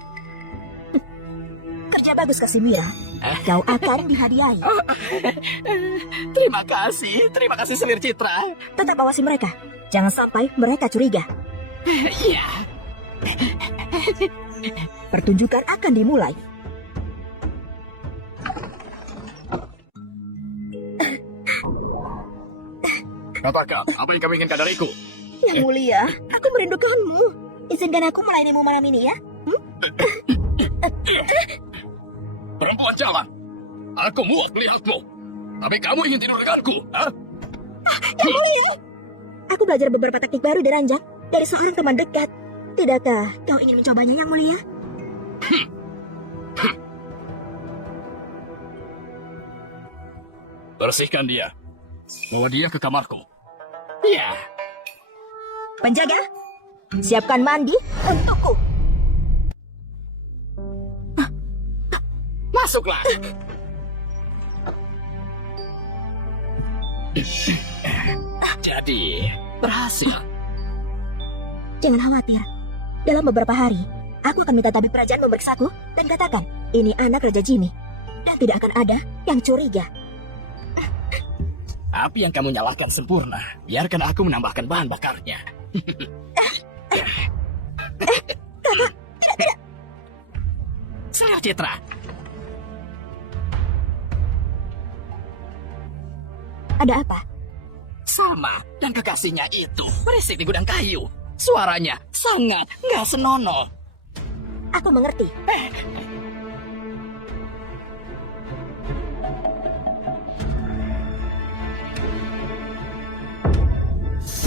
Kerja bagus, Kasimira. Kau akan dihadiahi. Terima kasih Selir Citra. Tetap awasi mereka. Jangan sampai mereka curiga. Iya. Pertunjukan akan dimulai. Katakan, apa yang kamu inginkan dariku? Yang Mulia, aku merindukanmu. Izinkan aku melayanimu malam ini ya. Perempuan jalan. Aku muak melihatmu. Tapi kamu ingin tidur denganku, ha? Yang Mulia, aku belajar beberapa taktik baru di ranjang dari seorang teman dekat. Tidakkah kau ingin mencobanya, Yang Mulia? Bersihkan dia. Bawa dia ke kamarku. Iya. Penjaga, siapkan mandi untukku. Masuklah. Jadi, berhasil. Jangan khawatir. Dalam beberapa hari, Aku akan minta tabib kerajaan memeriksaku dan katakan, ini anak Raja Jimmy. Dan tidak akan ada yang curiga. Api yang kamu nyalakan sempurna. Biarkan aku menambahkan bahan bakarnya. Tidak. Saya Citra. Ada apa? Sama dan kekasihnya itu berisik di gudang kayu. Suaranya sangat nggak senonoh. Aku mengerti.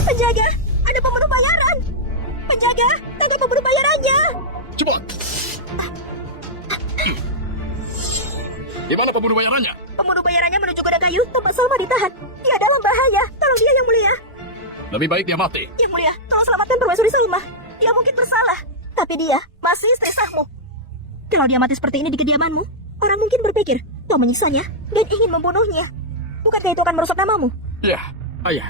Penjaga, ada pembunuh bayaran. Penjaga, tangkap pembunuh bayarannya. Cepat! Di mana pembunuh bayarannya? Pembunuh bayarannya menuju gudang kayu tempat Salma ditahan. Dia dalam bahaya. Tolong dia, Yang Mulia. Lebih baik dia mati. Yang Mulia, tolong selamatkan permaisuri Salma. Dia mungkin bersalah, tapi dia masih istri sahmu. Kalau dia mati seperti ini di kediamanmu, orang mungkin berpikir kau menyiksanya dan ingin membunuhnya. Bukankah itu akan merusak namamu? Ya, ayah.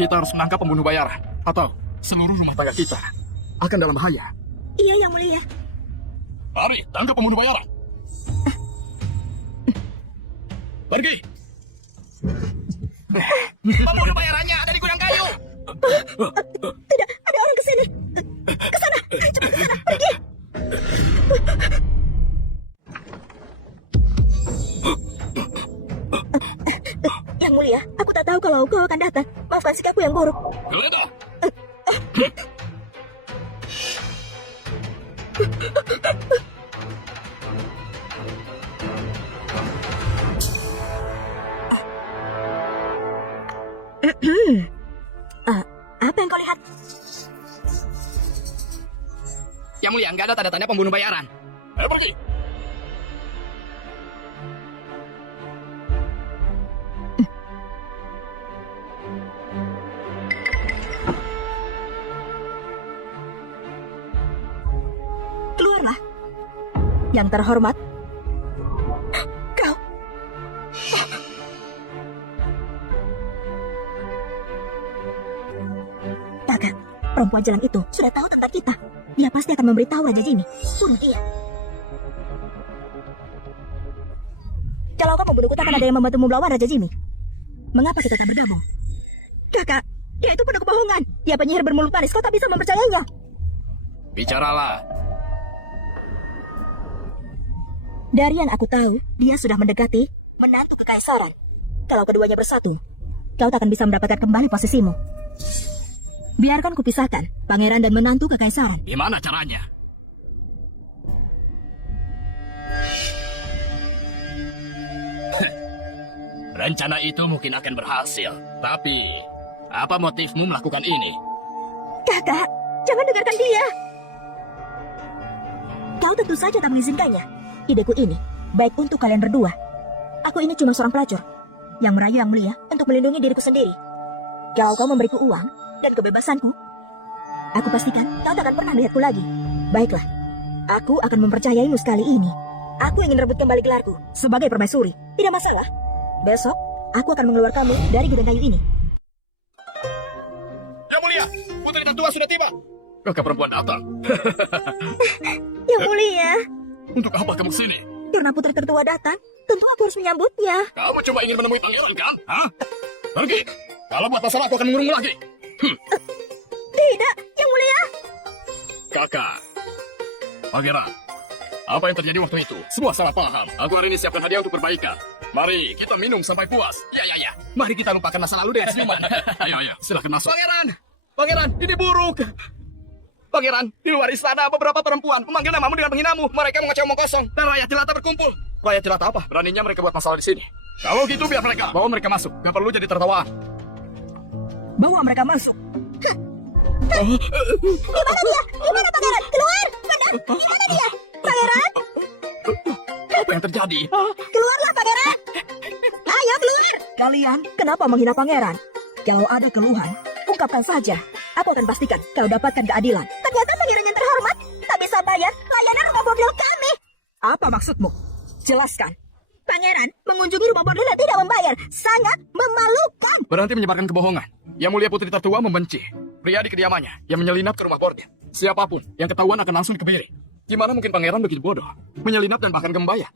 Kita harus menangkap pembunuh bayaran. Atau seluruh rumah tangga kita akan dalam bahaya. Iya, Yang Mulia. Mari, tangkap pembunuh bayaran. Pergi! Pembunuh bayarannya ada di gudang kayu. Tidak, ada orang ke sini. Ke sana, cepat ke sana, pergi. Yang Mulia, aku tak tahu kalau kau akan datang. Maafkan sikapku yang buruk. Geledah! Apa yang kau lihat? Yang Mulia, nggak ada tanda-tanda pembunuh bayaran. Ayo pergi! Keluarlah. Yang terhormat, kau. Kakak, perempuan jalan itu sudah tahu tentang kita. Dia pasti akan memberitahu Raja Jimmy. Suruh dia. Kalau kau membunuhku, takkan ada yang membantumu melawan Raja Jimmy. Mengapa kita tak berdamai? Kakak, dia itu penuh kebohongan. Dia penyihir bermulut manis, kau tak bisa mempercayainya. Bicaralah. Dari yang aku tahu, dia sudah mendekati menantu kekaisaran. Kalau keduanya bersatu, kau tak akan bisa mendapatkan kembali posisimu. Biarkan kupisahkan pangeran dan menantu kekaisaran. Gimana caranya? Rencana itu mungkin akan berhasil. Tapi, apa motifmu melakukan ini? Kakak, jangan dengarkan dia. Kau tentu saja tak mengizinkannya. Ideku ini baik untuk kalian berdua. Aku ini cuma seorang pelacur yang merayu Yang Mulia untuk melindungi diriku sendiri. Kalau kau memberiku uang dan kebebasanku, aku pastikan kau tak akan pernah melihatku lagi. Baiklah, aku akan mempercayaimu sekali ini. Aku ingin rebut kembali gelarku sebagai permaisuri. Tidak masalah. Besok, aku akan mengeluarkanmu dari gudang kayu ini. Yang Mulia, putri tertua sudah tiba. Kakak perempuan datang. Yang Mulia, Untuk apa kamu sini? karena putri tertua datang, tentu aku harus menyambutnya. Kamu coba ingin menemui pangeran, kan? Hah? Pergi. Kalau buat masalah, aku akan mengurungmu lagi. Tidak, Yang Mulia. Kakak. Pangeran. Apa yang terjadi waktu itu? Semua salah paham. Aku hari ini siapkan hadiah untuk perbaikan. Mari, kita minum sampai puas. Ya. Mari kita lupakan masa lalu dengan senyuman. Ayo, silahkan masuk. Pangeran, ini buruk. Pangeran, di luar istana beberapa perempuan memanggil namamu dengan menghinamu. Mereka mengacau omong kosong dan rakyat jelata berkumpul. Rakyat jelata apa? Beraninya mereka buat masalah di sini. Kalau gitu biar mereka. Bawa mereka masuk. Gak perlu jadi tertawaan. Bawa mereka masuk. Gimana dia? Gimana pangeran? Keluar! Mana? Gimana dia? Pangeran? Apa yang terjadi? Keluarlah pangeran! Ayo keluar! Kalian kenapa menghina pangeran? Kalau ada keluhan, ungkapkan saja. Aku akan pastikan kau dapatkan keadilan. Ternyata pangeran yang terhormat tak bisa bayar layanan rumah bordil kami. Apa maksudmu? Jelaskan. Pangeran mengunjungi rumah bordil dan tidak membayar. Sangat memalukan. Berhenti menyebarkan kebohongan. Yang Mulia Putri Tertua membenci pria di kediamannya yang menyelinap ke rumah bordir. Siapapun yang ketahuan akan langsung dikebiri. Gimana mungkin pangeran begitu bodoh? Menyelinap dan bahkan gembaya.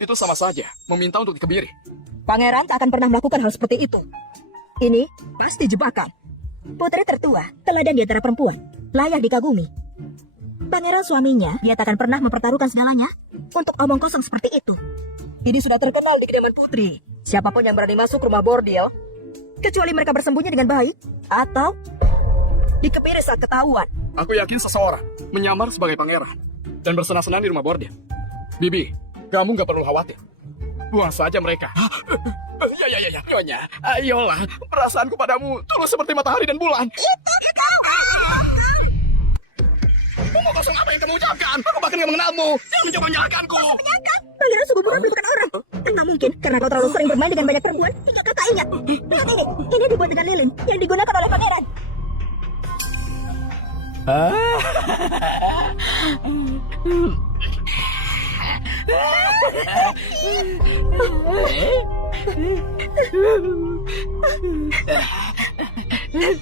Itu sama saja meminta untuk dikebiri. Pangeran tak akan pernah melakukan hal seperti itu. Ini pasti jebakan. Putri tertua, teladan di antara perempuan, layak dikagumi. Pangeran suaminya, dia tak akan pernah mempertaruhkan segalanya untuk omong kosong seperti itu. Ini sudah terkenal di kediaman putri. Siapapun yang berani masuk rumah bordil, kecuali mereka bersembunyi dengan baik, atau dikebiri saat ketahuan. Aku yakin seseorang menyamar sebagai pangeran dan bersenang-senang di rumah bordil. Bibi, kamu gak perlu khawatir. Buang saja mereka. Ya, Nyonya. Ayolah, perasaanku padamu tulus seperti matahari dan bulan. Omong kosong apa yang kamu ucapkan? Aku bahkan gak mengenalmu. Jangan mencoba menyalahkanku. Pangeran sungguh bukan bukan orang. Tak mungkin, karena kau terlalu sering bermain dengan banyak perempuan hingga kau tak ingat. Lihat ini dibuat dengan lilin yang digunakan oleh pangeran.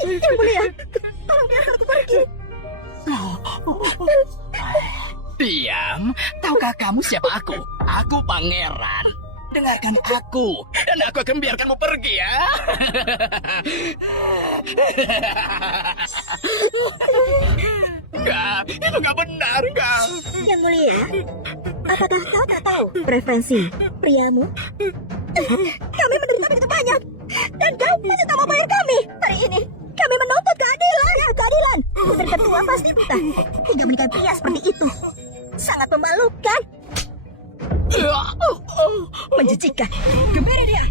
Yang mulia, tolong biarkan aku pergi. Diam. Tahukah kamu siapa aku? Aku pangeran. Dengarkan aku, dan aku akan biarkanmu pergi ya. Enggak, itu enggak benar, enggak. Yang mulia, apakah kau tak tahu preferensi priamu? Kami menderita begitu banyak, dan kau masih tak mau bayar kami. Hari ini, kami menuntut keadilan. Keadilan. Putri tertua pasti buta, hingga menikahi pria seperti itu. Sangat memalukan. Menjijikkan. Kebiri dia.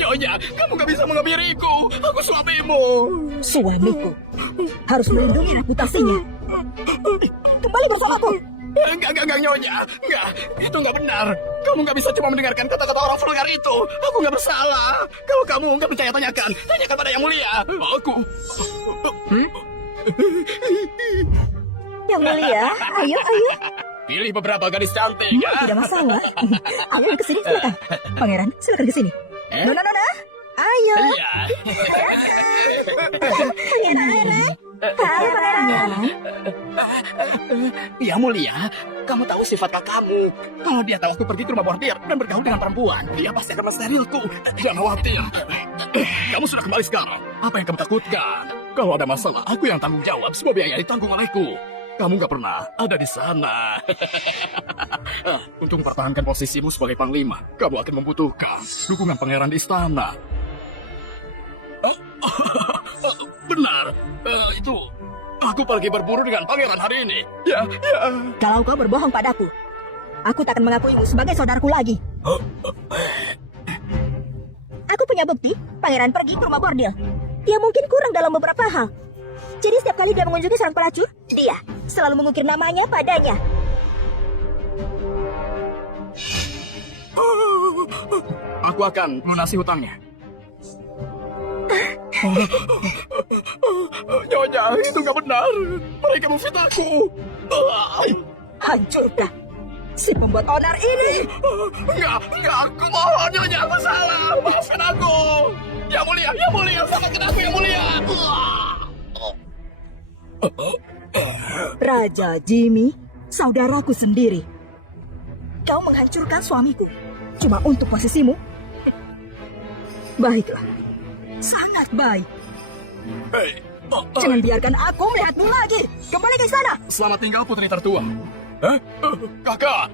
Nyonya, kamu gak bisa mengebiriku. Aku suamimu. Suamiku harus melindungi reputasinya. Kembali bersamaku. Enggak, Nyonya. Enggak, itu enggak benar. Kamu enggak bisa cuma mendengarkan kata-kata orang vulgar itu. Aku enggak bersalah. Kalau kamu enggak percaya, tanyakan pada Yang Mulia. Aku. Yang mulia, ayo. Pilih beberapa gadis cantik, ya. Tidak masalah. Ayo ke sini, silakan. Pangeran, silakan ke sini. Nona. Ayo. Iya. Pangeran. Halo, Pangeran. Yang Mulia, kamu tahu sifat kakakmu. Kalau dia tahu aku pergi ke rumah bordir dan bergaul dengan perempuan, dia pasti akan mensterilku. Jangan khawatir. Kamu sudah kembali sekarang. Apa yang kamu takutkan? Kalau ada masalah, aku yang tanggung jawab. Semua biaya ditanggung olehku. Kamu gak pernah ada di sana. Untuk mempertahankan posisimu sebagai panglima, kamu akan membutuhkan dukungan pangeran di istana. Benar. Itu. Aku pergi berburu dengan pangeran hari ini. Ya. Kalau kau berbohong padaku, aku tak akan mengakuimu sebagai saudaraku lagi. Aku punya bukti, pangeran pergi ke rumah bordil. Dia mungkin kurang dalam beberapa hal. Jadi setiap kali dia mengunjungi seorang pelacur, dia selalu mengukir namanya padanya. Aku akan melunasi hutangnya. Nyonya, itu gak benar. Mereka memfitnahku. Hancurkah si pembuat onar ini? Enggak, aku mohon Nyonya, aku salah. Maafkan aku. Yang Mulia, selamatkan aku Yang Mulia. Raja Jimmy, saudaraku sendiri. Kau menghancurkan suamiku cuma untuk posisimu? Baiklah, sangat baik. Jangan biarkan aku melihatmu lagi. Kembali ke sana. Selamat tinggal putri tertua. Kakak.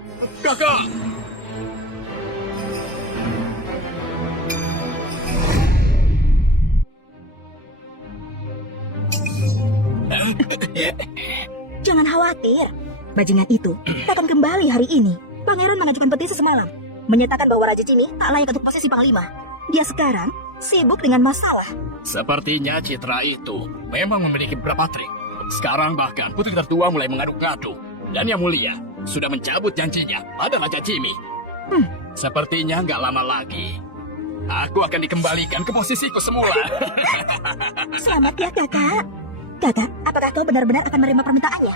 Jangan khawatir, bajingan itu akan kembali hari ini. Pangeran mengajukan petisi semalam, menyatakan bahwa Raja Jimmy tak layak untuk posisi panglima. Dia sekarang sibuk dengan masalah. Sepertinya Citra itu memang memiliki beberapa trik. Sekarang bahkan putri tertua mulai mengaduk-ngaduk. Dan Yang Mulia sudah mencabut janjinya pada Raja Jimmy. Sepertinya nggak lama lagi aku akan dikembalikan ke posisiku semula. Selamat ya kakak. Kakak, apakah kau benar-benar akan menerima permintaannya?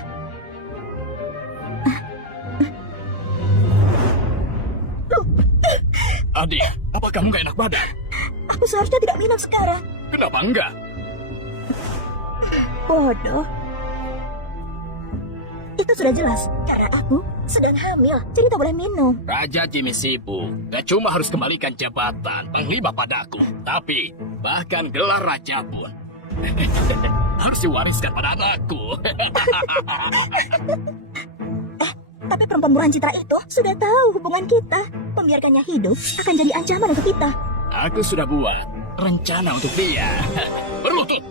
Adik, apa kamu gak enak badan? Aku seharusnya tidak minum sekarang. Kenapa enggak? Bodoh. Itu sudah jelas, karena aku sedang hamil, jadi tak boleh minum. Raja Jimmy sibuk. Gak cuma harus kembalikan jabatan Panglima padaku, tapi bahkan gelar raja pun harus diwariskan pada anakku. Tapi perempuan murahan Citra itu sudah tahu hubungan kita. Membiarkannya hidup akan jadi ancaman untuk kita. Aku sudah buat rencana untuk dia. Berlutut!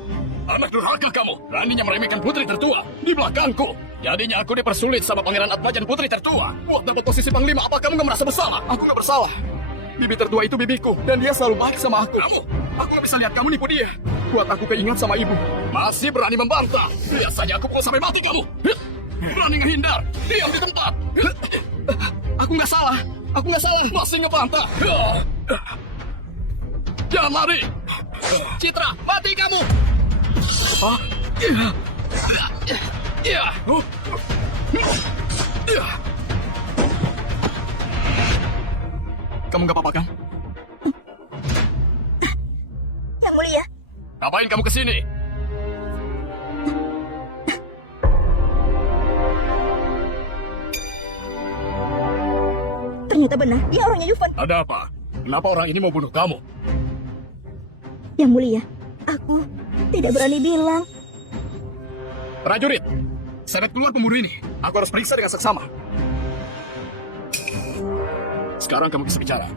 Anak durhaka kamu! Beraninya meremehkan putri tertua di belakangku. Jadinya aku dipersulit sama Pangeran Atmaja dan putri tertua. Buat dapat posisi panglima, apa kamu gak merasa bersalah? Aku gak bersalah. Bibi tertua itu bibiku, dan dia selalu baik sama aku. Aku gak bisa lihat kamu nipu dia. Buat aku keingat sama ibu. Masih berani membantah? Lihat saja aku pukul sampai mati kamu. Berani ngehindar? Diam di tempat. Aku gak salah. Aku gak salah. Masih ngebantah? Jangan lari. Citra, mati kamu. Hah? Ya. Kamu gak apa-apa kan? Yang mulia, Ngapain kamu kesini? ternyata benar, dia orangnya Yuvan. Ada apa? Kenapa orang ini mau bunuh kamu? Yang mulia, aku tidak berani bilang. Prajurit, seret keluar pemburu ini. Aku harus periksa dengan seksama. Sekarang kamu bisa bicara.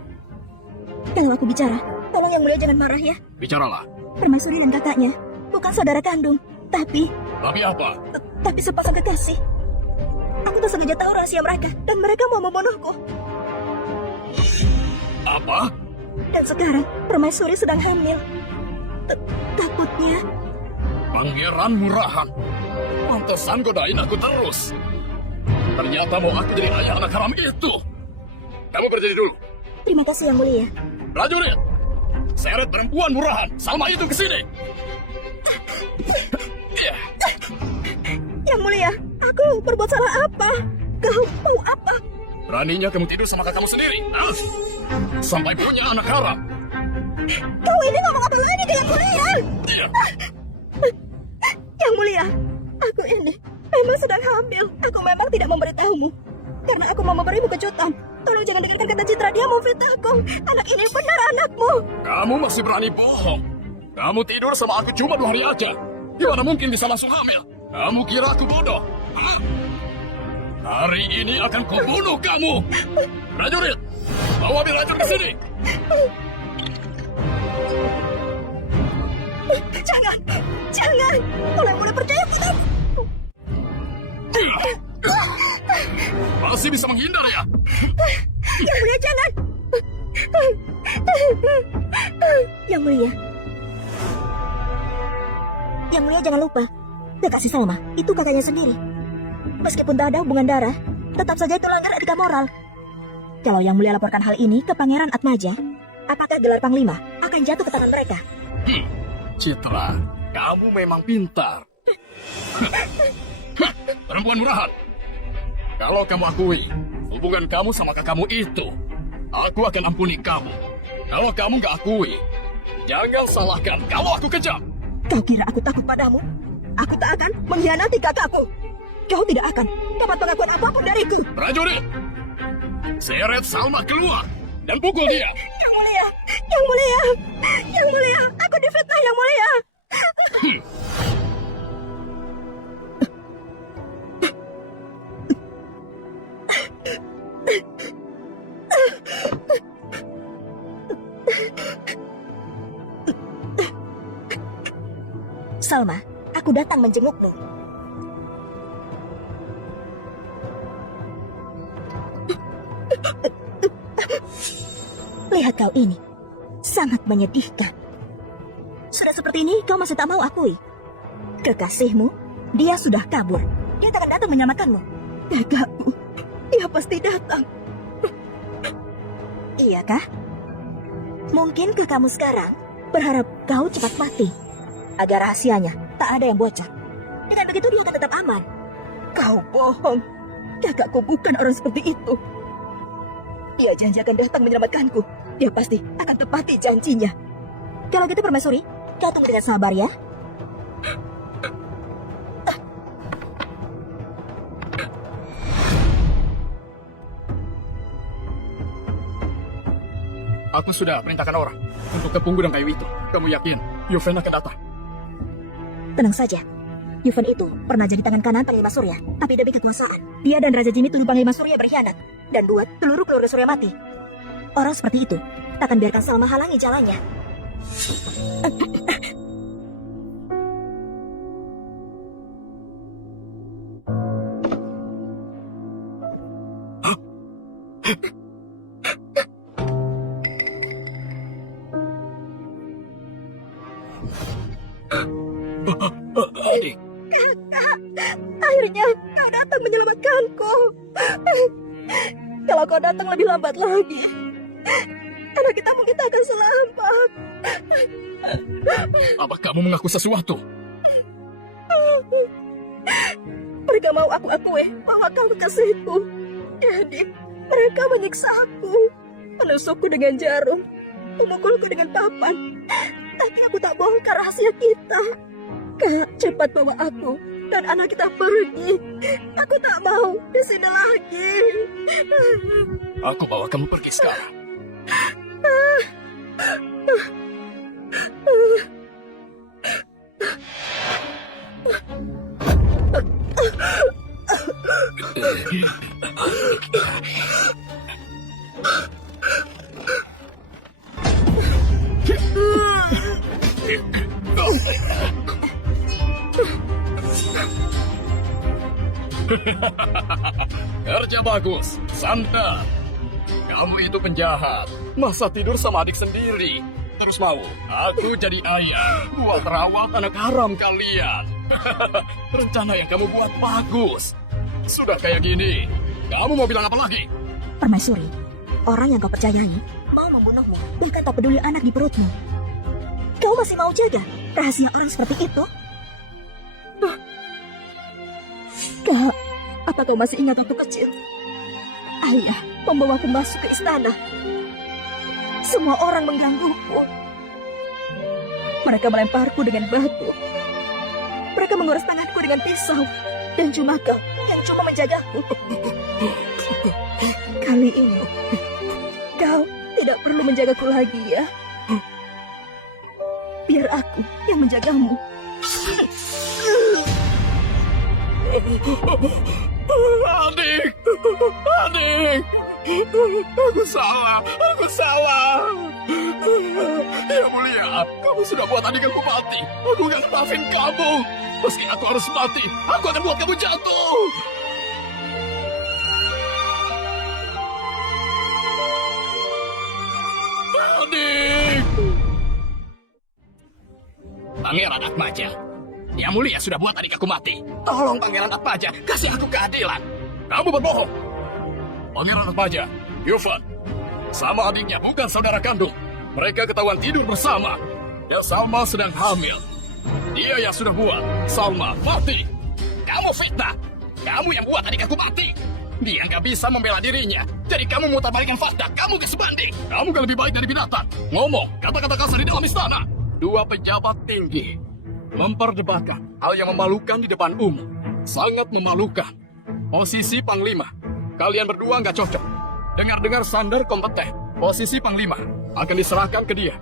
Kalau aku bicara, tolong Yang Mulia jangan marah ya. Bicaralah. Permaisuri dan kakaknya bukan saudara kandung, tapi Tapi apa? tapi sepasang kekasih. Aku tak sengaja tahu rahasia mereka dan mereka mau membunuhku. Apa? Dan sekarang Permaisuri sedang hamil. Takutnya Pangeran Murahan. Pantesan godain aku terus. Ternyata mau aku jadi ayah anak haram itu. Kamu berdiri dulu. terima kasih Yang Mulia. Prajurit, seret perempuan murahan Salma itu ke sini. Iya. Yang Mulia, aku berbuat salah apa? Kau mau apa? Beraninya kamu tidur sama kakakmu sendiri. Hah? Sampai punya anak haram. Kau ini ngomong apa lagi ke Yang Mulia? Iya. Yang Mulia, aku ini memang sedang hamil. Aku memang tidak memberitahumu karena aku mau memberimu kejutan. Tolong jangan dengarkan kata Citra, dia mau fitnahku. Anak ini benar anakmu. Kamu masih berani bohong. Kamu tidur sama aku cuma 2 hari aja. Gimana mungkin bisa langsung hamil? Kamu kira aku bodoh? Hah? Hari ini akan kubunuh kamu. Prajurit, bawa racun ke sini. Jangan, jangan. Tolong mulai percaya padaku. Masih bisa menghindar ya? Yang Mulia jangan. Yang Mulia. Yang Mulia jangan lupa, kekasih Salma itu kakaknya sendiri. Meskipun tak ada hubungan darah, tetap saja itu langgar etika moral. Kalau Yang Mulia laporkan hal ini ke Pangeran Atmaja, apakah gelar Panglima akan jatuh ke tangan mereka? Citra, kamu memang pintar. Perempuan murahan. Kalau kamu akui hubungan kamu sama kakakmu itu, aku akan ampuni kamu. Kalau kamu gak akui, jangan salahkan kalau aku kejam. Kau kira aku takut padamu? Aku tak akan mengkhianati kakakku. Kau tidak akan dapat pengakuan apapun dariku. Prajurit, seret Salma keluar dan pukul dia. Yang Mulia, Yang Mulia, Yang Mulia, aku difitnah Yang Mulia. Salma, aku datang menjengukmu. Lihat kau ini, sangat menyedihkan. Sudah seperti ini kau masih tak mau akui. Kekasihmu, dia sudah kabur. Dia tak akan datang menyelamatkanmu. Kakakku, dia pasti datang. Iya kah? Mungkinkah kamu sekarang berharap kau cepat mati agar rahasianya tak ada yang bocor? Dengan begitu dia akan tetap aman. Kau bohong. Kakakku bukan orang seperti itu. Dia janji akan datang menyelamatkanku. Dia pasti akan tepati janjinya. Kalau gitu Permaisuri, kau tunggu dengan sabar ya. Aku sudah perintahkan orang untuk ke Punggu dan kayu itu. Kamu yakin Yuven akan datang? Tenang saja. Yuven itu pernah jadi tangan kanan Panglima Surya, tapi demi kekuasaan, dia dan Raja Jimmy tuduh Panglima Surya berkhianat dan buat seluruh keluarga Surya mati. Orang seperti itu takkan biarkan Salma halangi jalannya. Adik, Akhirnya kau datang menyelamatkanku. Kalau kau datang lebih lambat lagi, anak kita mungkin tak akan selamat. apa kamu mengaku sesuatu? Mereka mau aku akui bahwa kau kekasihku. Jadi, mereka menyiksa aku, menusukku dengan jarum, memukulku dengan papan. Tapi aku tak bongkar rahasia kita. Kak, cepat bawa aku dan anak kita pergi. Aku tak mau di sini lagi. Aku bawa kamu pergi sekarang. Kerja bagus, Santa. Kamu itu penjahat. Masa tidur sama adik sendiri? Terus mau aku jadi ayah buat rawat anak haram kalian. Rencana yang kamu buat bagus. Sudah kayak gini, kamu mau bilang apa lagi? Permaisuri, orang yang kau percayai mau membunuhmu, bahkan tak peduli anak di perutmu. Kau masih mau jaga rahasia orang seperti itu? Kak, apa kau masih ingat waktu kecil? Ayah membawaku masuk ke istana. Semua orang menggangguku. Mereka melemparku dengan batu. Mereka menguras tanganku dengan pisau. Dan cuma kau yang cuma menjagaku. Kali ini, kau tidak perlu menjagaku lagi ya. Biar aku yang menjagamu. Adik, adik, aku salah. Ya mulia, kamu sudah buat adik aku mati. Aku gak maafin kamu. Meski aku harus mati, aku akan buat kamu jatuh. Adik. Pangeran Atmaja, Yang Mulia sudah buat adik aku mati. Tolong Pangeran Atmaja, kasih aku keadilan. Kamu berbohong. Pangeran Atmaja, Yuvan, sama adiknya bukan saudara kandung. Mereka ketahuan tidur bersama. Dan Salma sedang hamil. Dia yang sudah buat Salma mati. Kamu fitnah. Kamu yang buat adik aku mati. Dia nggak bisa membela dirinya. Jadi kamu mutarbalikkan fakta. Kamu gak sebanding. Kamu gak lebih baik dari binatang. Ngomong kata-kata kasar di dalam istana. Dua pejabat tinggi memperdebatkan hal yang memalukan di depan umum. Sangat memalukan. Posisi Panglima. Kalian berdua nggak cocok. Dengar-dengar Sander kompeten. Posisi Panglima akan diserahkan ke dia.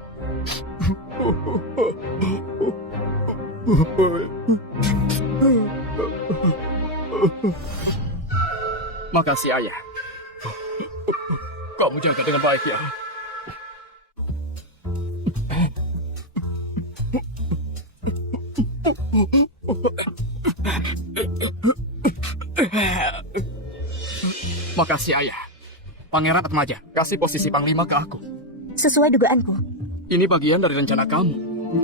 Makasih, Ayah. Kamu jaga dengan baik ya. Makasih, Ayah. Pangeran Atmaja, kasih posisi Panglima ke aku. Sesuai dugaanku, Ini bagian dari rencana kamu.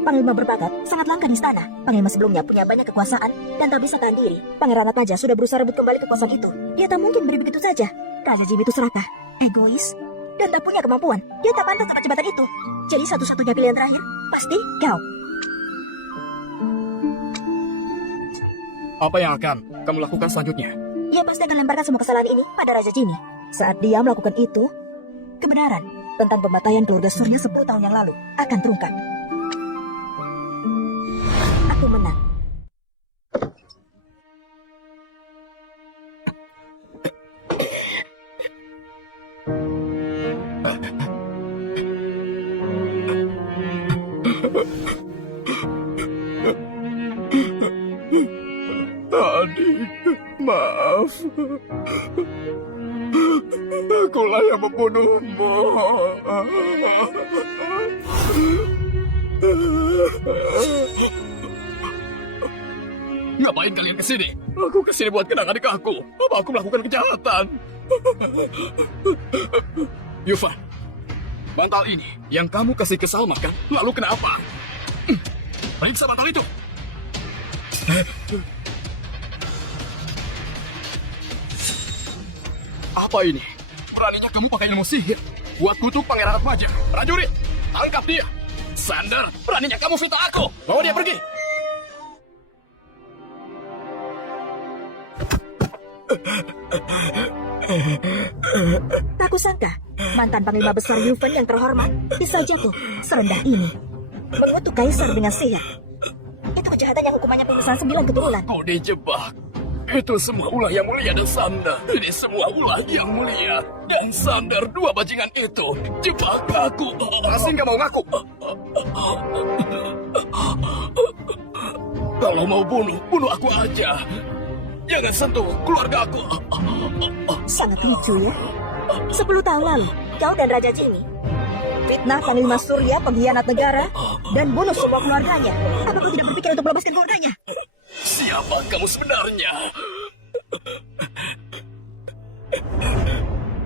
Panglima berbakat sangat langka di istana. Panglima sebelumnya punya banyak kekuasaan dan tak bisa tahan diri. Pangeran Atmaja sudah berusaha rebut kembali kekuasaan itu. Dia tak mungkin beri begitu saja. Raja Jimmy itu serakah, egois, dan tak punya kemampuan. Dia tak pantas dapat jabatan itu. Jadi satu-satunya pilihan terakhir pasti kau. Apa yang akan kamu lakukan selanjutnya? Dia pasti akan lemparkan semua kesalahan ini pada Raja Jimmy. Saat dia melakukan itu, kebenaran tentang pembantaian keluarga Surya 10 tahun yang lalu akan terungkap. Aku menang. Maaf. Akulah yang membunuhmu. Ngapain kalian kesini? Aku kesini buat kenang adik aku. Apa aku melakukan kejahatan? Yuvan, bantal ini yang kamu kasih ke Salma kan? Lalu kenapa? Periksa bantal itu. Apa ini? Beraninya kamu pakai ilmu sihir buat kutuk Pangeran Atmaja. Prajurit, tangkap dia. Sander, beraninya kamu fitnah aku. Bawa dia pergi. Tak kusangka, mantan Panglima Besar Yuvan yang terhormat bisa jatuh serendah ini. Mengutuk kaisar dengan sihir. Itu kejahatan yang hukumannya pemisahan 9 keturunan. Kau dijebak. Itu semua ulah yang mulia dan Sander. Ini semua ulah yang mulia. Dan Sander, dua bajingan itu jebak aku. Masih nggak mau ngaku? Kalau mau bunuh, bunuh aku aja. Jangan sentuh keluarga aku. Sangat lucu ya. 10 tahun lalu, kau dan Raja Jimmy fitnah Panglima Surya, pengkhianat negara, dan bunuh semua keluarganya. Apa kau tidak berpikir untuk melepaskan keluarganya? Siapa kamu sebenarnya?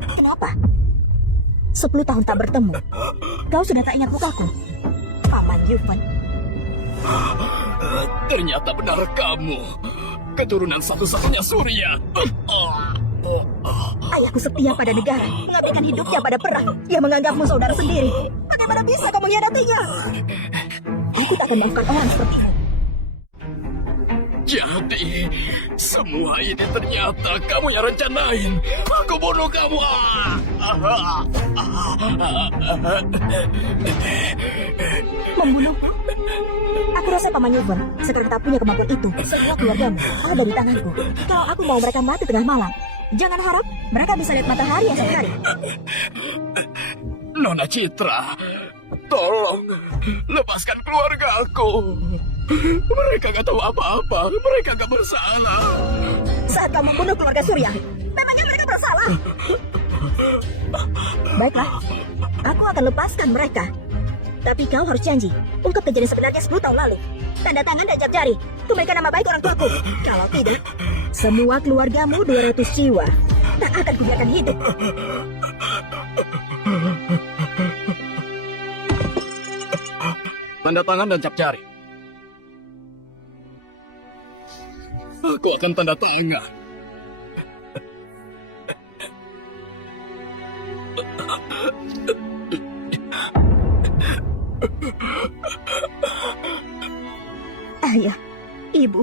Kenapa? 10 tahun tak bertemu, kau sudah tak ingat mukaku. Paman Yuvan. Ternyata benar kamu. Keturunan satu-satunya Surya. Ayahku setia pada negara, mengabdikan hidupnya pada perang. Dia menganggapmu saudara sendiri. Bagaimana bisa kau mengkhianatinya? Aku tak akan maafkan orang seperti itu. Jadi, semua ini ternyata kamu yang rencanain. Aku bunuh kamu. Membunuhku? Aku rasa Paman Yuvan sekarang tak punya kemampuan itu. Semua keluargamu ada di tanganku. Kalau aku mau mereka mati tengah malam, jangan harap mereka bisa lihat matahari esok hari. Nona Citra, tolong lepaskan keluargaku. Mereka gak tahu apa-apa. Mereka gak bersalah. Saat kamu bunuh keluarga Surya, memangnya mereka bersalah? Baiklah, aku akan lepaskan mereka. Tapi kau harus janji, ungkap kejadian sebenarnya 10 tahun lalu. Tanda tangan dan jari jari, kembalikan nama baik orang tuaku. Kalau tidak, semua keluargamu 200 jiwa tak akan kubiarkan hidup. Tanda tangan dan cap jari. Aku akan tanda tangan. Ayah, ibu,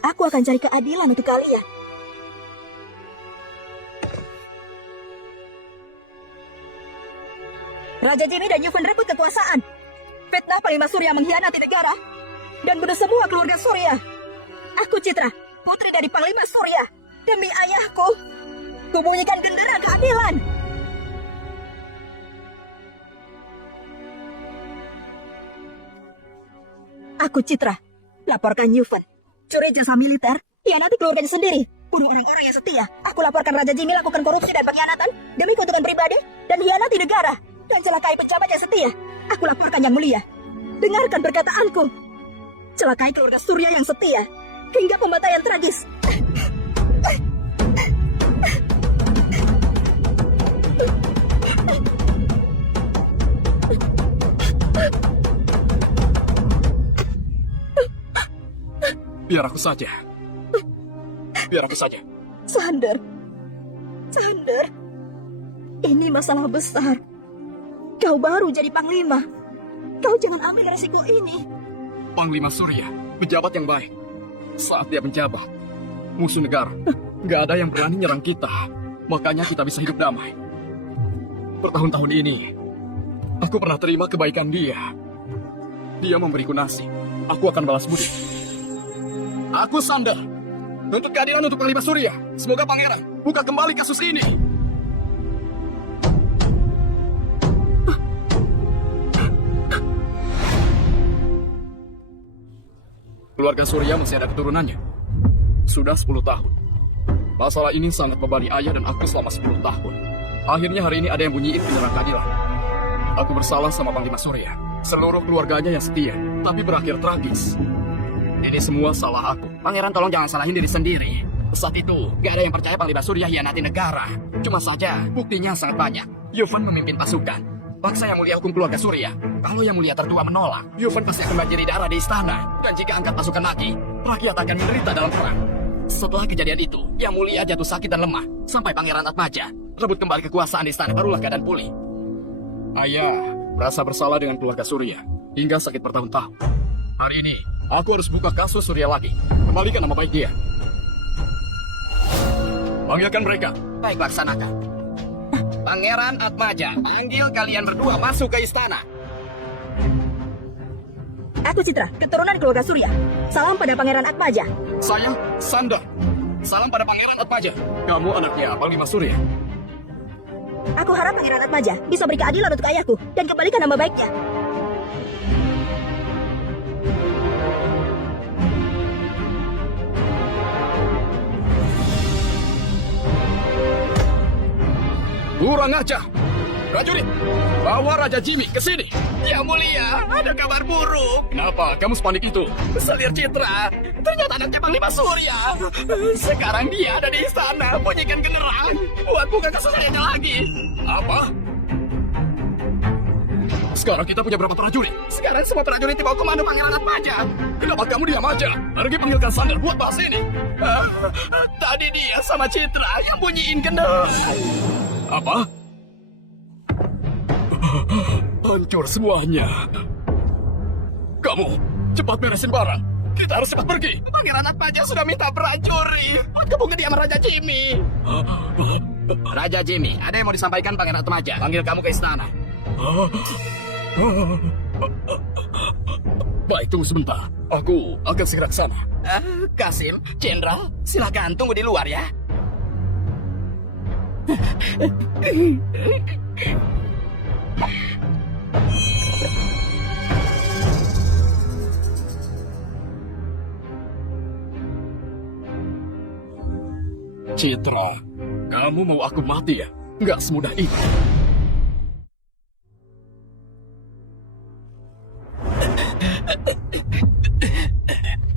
aku akan cari keadilan untuk kalian. Raja Jimmy dan Yuvan rebut kekuasaan. Fitnah Panglima Surya mengkhianati negara dan bunuh semua keluarga Surya. Aku Citra, putri dari Panglima Surya. Demi ayahku, kubunyikan gendera keadilan. Aku Citra, laporkan Yuvan. Curi jasa militer, nanti keluarganya sendiri. Bunuh orang-orang yang setia. Aku laporkan Raja Jimmy lakukan korupsi dan pengkhianatan demi keuntungan pribadi dan hianati negara. Dan celakai pejabat yang setia. Aku laporkan Yang Mulia. Dengarkan perkataanku. Celakai keluarga Surya yang setia hingga pembantaian tragis. Biar aku saja. Biar aku saja. Sander. Sander. Ini masalah besar. Kau baru jadi panglima. Kau jangan ambil resiko ini. Panglima Surya, pejabat yang baik. Saat dia menjabat, musuh negara, gak ada yang berani nyerang kita. Makanya kita bisa hidup damai. Bertahun-tahun ini, aku pernah terima kebaikan dia. Dia memberiku nasi. Aku akan balas budi. Aku Sander. Nuntut keadilan untuk Panglima Surya. Semoga pangeran buka kembali kasus ini. Keluarga Surya masih ada keturunannya. Sudah 10 tahun. Masalah ini sangat membebani ayah dan aku selama 10 tahun. Akhirnya hari ini ada yang bunyiin penyerang keadilan. Aku bersalah sama Panglima Surya. Seluruh keluarganya yang setia, tapi berakhir tragis. Ini semua salah aku. Pangeran, tolong jangan salahin diri sendiri. Saat itu, gak ada yang percaya Panglima Surya hianati negara. Cuma saja, buktinya sangat banyak. Yuvan memimpin pasukan. Paksa Yang Mulia hukum keluarga Surya. Kalau Yang Mulia tertua menolak, Yuvan pasti akan banjiri darah di istana. Dan jika angkat pasukan lagi, rakyat akan menderita dalam perang. Setelah kejadian itu, Yang Mulia jatuh sakit dan lemah. Sampai Pangeran Atmaja rebut kembali kekuasaan di istana, barulah keadaan pulih. Ayah merasa bersalah dengan keluarga Surya hingga sakit bertahun-tahun. Hari ini, aku harus buka kasus Surya lagi. Kembalikan nama baik dia. Panggilkan mereka. Baik, laksanakan. Pangeran Atmaja, panggil kalian berdua masuk ke istana. Aku Citra, keturunan keluarga Surya. Salam pada Pangeran Atmaja. Saya, Sandar. Salam pada Pangeran Atmaja. Kamu anaknya Panglima Surya. Aku harap Pangeran Atmaja bisa beri keadilan untuk ayahku dan kembalikan nama baiknya. Kurang ajar. Prajurit, bawa Raja Jimmy ke sini. Yang Mulia, ada kabar buruk. Kenapa kamu sepanik itu? Selir Citra, ternyata anaknya Panglima Surya. Sekarang dia ada di istana, bunyikan genderang. Buat buka kasus ayahnya lagi. Apa? Sekarang kita punya berapa prajurit? Sekarang semua prajurit di bawah komando Pangeran Atmaja. Kenapa kamu diam aja? Pergi panggilkan Sandar buat bahas ini. Tadi dia sama Citra yang bunyiin genderang. Apa? Hancur semuanya. Kamu, cepat beresin barang. Kita harus cepat pergi. Pangeran Atmaja sudah minta prajurit buat kebun kediaman Raja Jimmy. Raja Jimmy, ada yang mau disampaikan Pangeran Atmaja. Panggil kamu ke istana. Baik, tunggu sebentar. Aku akan segera ke sana. Kasim, Jenderal, silakan tunggu di luar ya. Citra, kamu mau aku mati ya? Nggak semudah itu.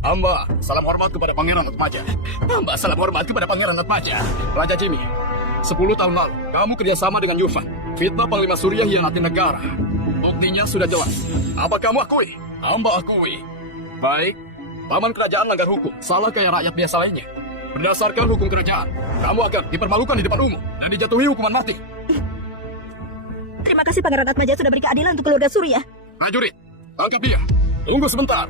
Hamba, salam hormat kepada Pangeran Atmaja. Hamba salam hormat kepada Pangeran Atmaja. Raja Jimmy, 10 tahun lalu, kamu kerjasama dengan Yuvan. Fitnah Panglima Surya hianati negara. Buktinya sudah jelas. Apa kamu akui? Hamba akui. Baik, paman kerajaan langgar hukum, salah kayak rakyat biasa lainnya. Berdasarkan hukum kerajaan, kamu akan dipermalukan di depan umum dan dijatuhi hukuman mati. Terima kasih Pangeran Atmaja sudah beri keadilan untuk keluarga Surya. Prajurit, tangkap dia. Tunggu sebentar.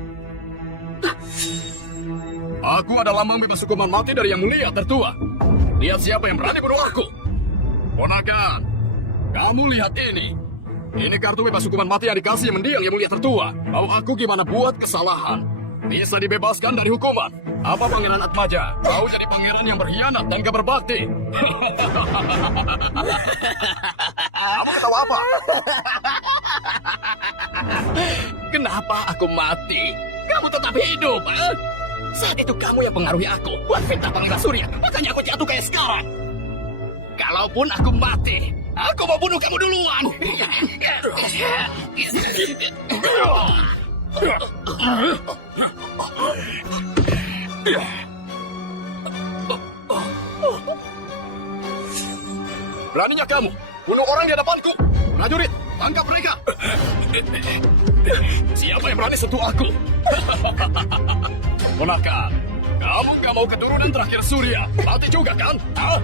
Aku adalah membebas hukuman mati dari Yang Mulia tertua. Lihat siapa yang berani bunuh aku. Ponakan, kamu lihat ini. Ini kartu bebas hukuman mati yang dikasih mendiang Yang Mulia tertua. Mau aku gimana buat kesalahan? Bisa dibebaskan dari hukuman. Apa Pangeran Atmaja mau jadi pangeran yang berkhianat dan gak berbakti? Kamu ketawa apa? Kenapa aku mati? Kamu tetap hidup, eh? Saat itu kamu yang pengaruhi aku buat fitnah Panglima Surya. Makanya aku jatuh kayak sekarang. Kalaupun aku mati, aku mau bunuh kamu duluan. Beraninya kamu bunuh orang di hadapanku. Prajurit, tangkap mereka. Siapa yang berani sentuh aku? Ponakan, kamu gak mau keturunan terakhir Surya. Mati juga kan? Hah?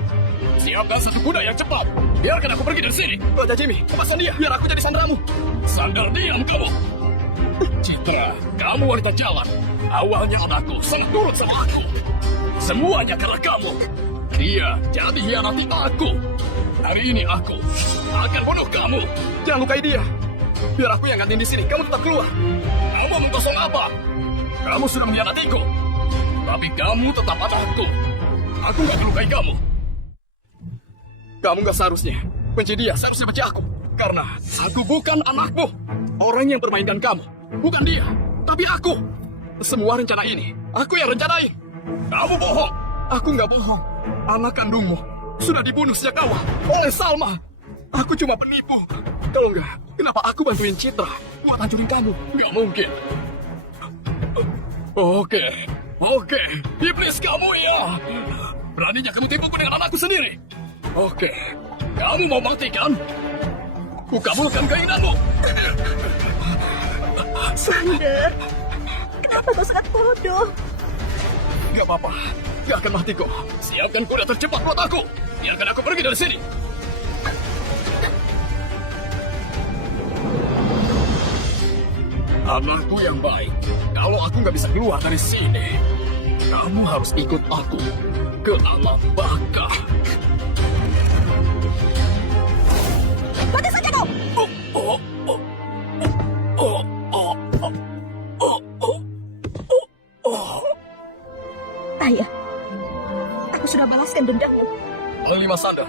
Siapkan satu kuda yang cepat. Biarkan aku pergi dari sini. Raja Jimmy, lepaskan dia. Biar aku jadi sandramu. Sandar, diam kamu. Citra, kamu wanita jalan. Awalnya anakku sangat nurut sama aku. Semuanya karena kamu. Dia jadi hianati aku. Hari ini aku akan bunuh kamu. Jangan lukai dia. Biar aku yang gantiin di sini. Kamu tetap keluar. Kamu mengkosong apa? Kamu sudah mengkhianatiku. Tapi kamu tetap anakku. Aku gak melukai kamu. Kamu gak seharusnya benci dia. Seharusnya benci aku. Karena aku bukan anakmu. Orang yang permainkan kamu bukan dia, tapi aku. Semua rencana ini aku yang rencanain. Kamu bohong. Aku nggak bohong. Anak kandungmu sudah dibunuh sejak awal oleh Salma. Aku cuma penipu. Kalau nggak, kenapa aku bantuin Citra buat hancurin kamu? Nggak mungkin. Oke. Iblis kamu ya. Beraninya kamu tipuku dengan anakku sendiri. Oke. Kamu mau mati kan? Ku kabulkan keinginanmu. Sander, kenapa kau sangat bodoh? Gak apa-apa. Gak akan mati kok. Siapkan kuda tercepat buat aku. Biarkan aku pergi dari sini. Anakku yang baik. Kalau aku nggak bisa keluar dari sini, kamu harus ikut aku ke alam baka. Mati saja kau! Ayah, aku sudah balaskan dendammu. Panglima Sanda,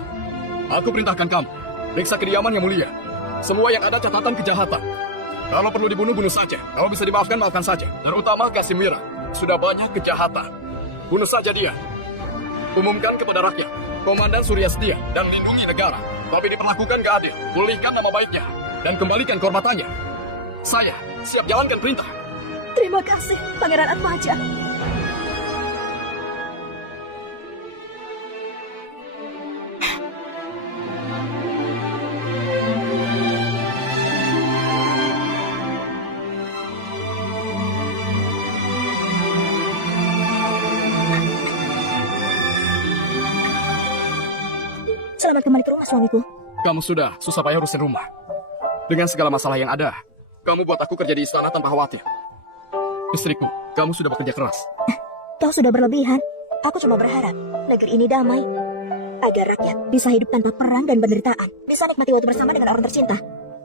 aku perintahkan kamu. Periksa kediaman yang mulia. Semua yang ada catatan kejahatan. Kalau perlu dibunuh, bunuh saja. Kalau bisa dimaafkan, maafkan saja. Terutama Kasimwira. Sudah banyak kejahatan. Bunuh saja dia. Umumkan kepada rakyat. Komandan Surya setia dan lindungi negara. Tapi diperlakukan gak adil. Pulihkan nama baiknya. Dan kembalikan kehormatannya. Saya siap jalankan perintah. Terima kasih, Pangeran Atmaja. Selamat kembali ke rumah, suamiku. Kamu sudah susah payah urusin rumah. Dengan segala masalah yang ada, kamu buat aku kerja di istana tanpa khawatir. Istriku, kamu sudah bekerja keras. Kau sudah berlebihan. Aku cuma berharap negeri ini damai. Agar rakyat bisa hidup tanpa perang dan penderitaan. Bisa nikmati waktu bersama dengan orang tercinta.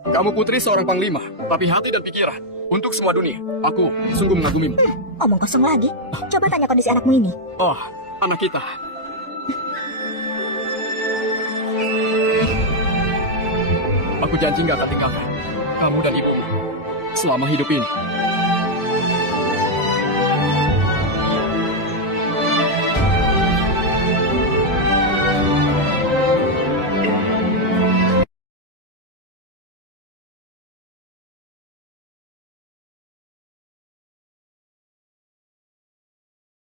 Kamu putri seorang panglima, tapi hati dan pikiran untuk semua dunia. Aku sungguh mengagumimu. Omong kosong lagi. Coba tanya kondisi anakmu ini. Oh, anak kita. Aku janji gak akan tinggalkan kamu dan ibumu selama hidup ini.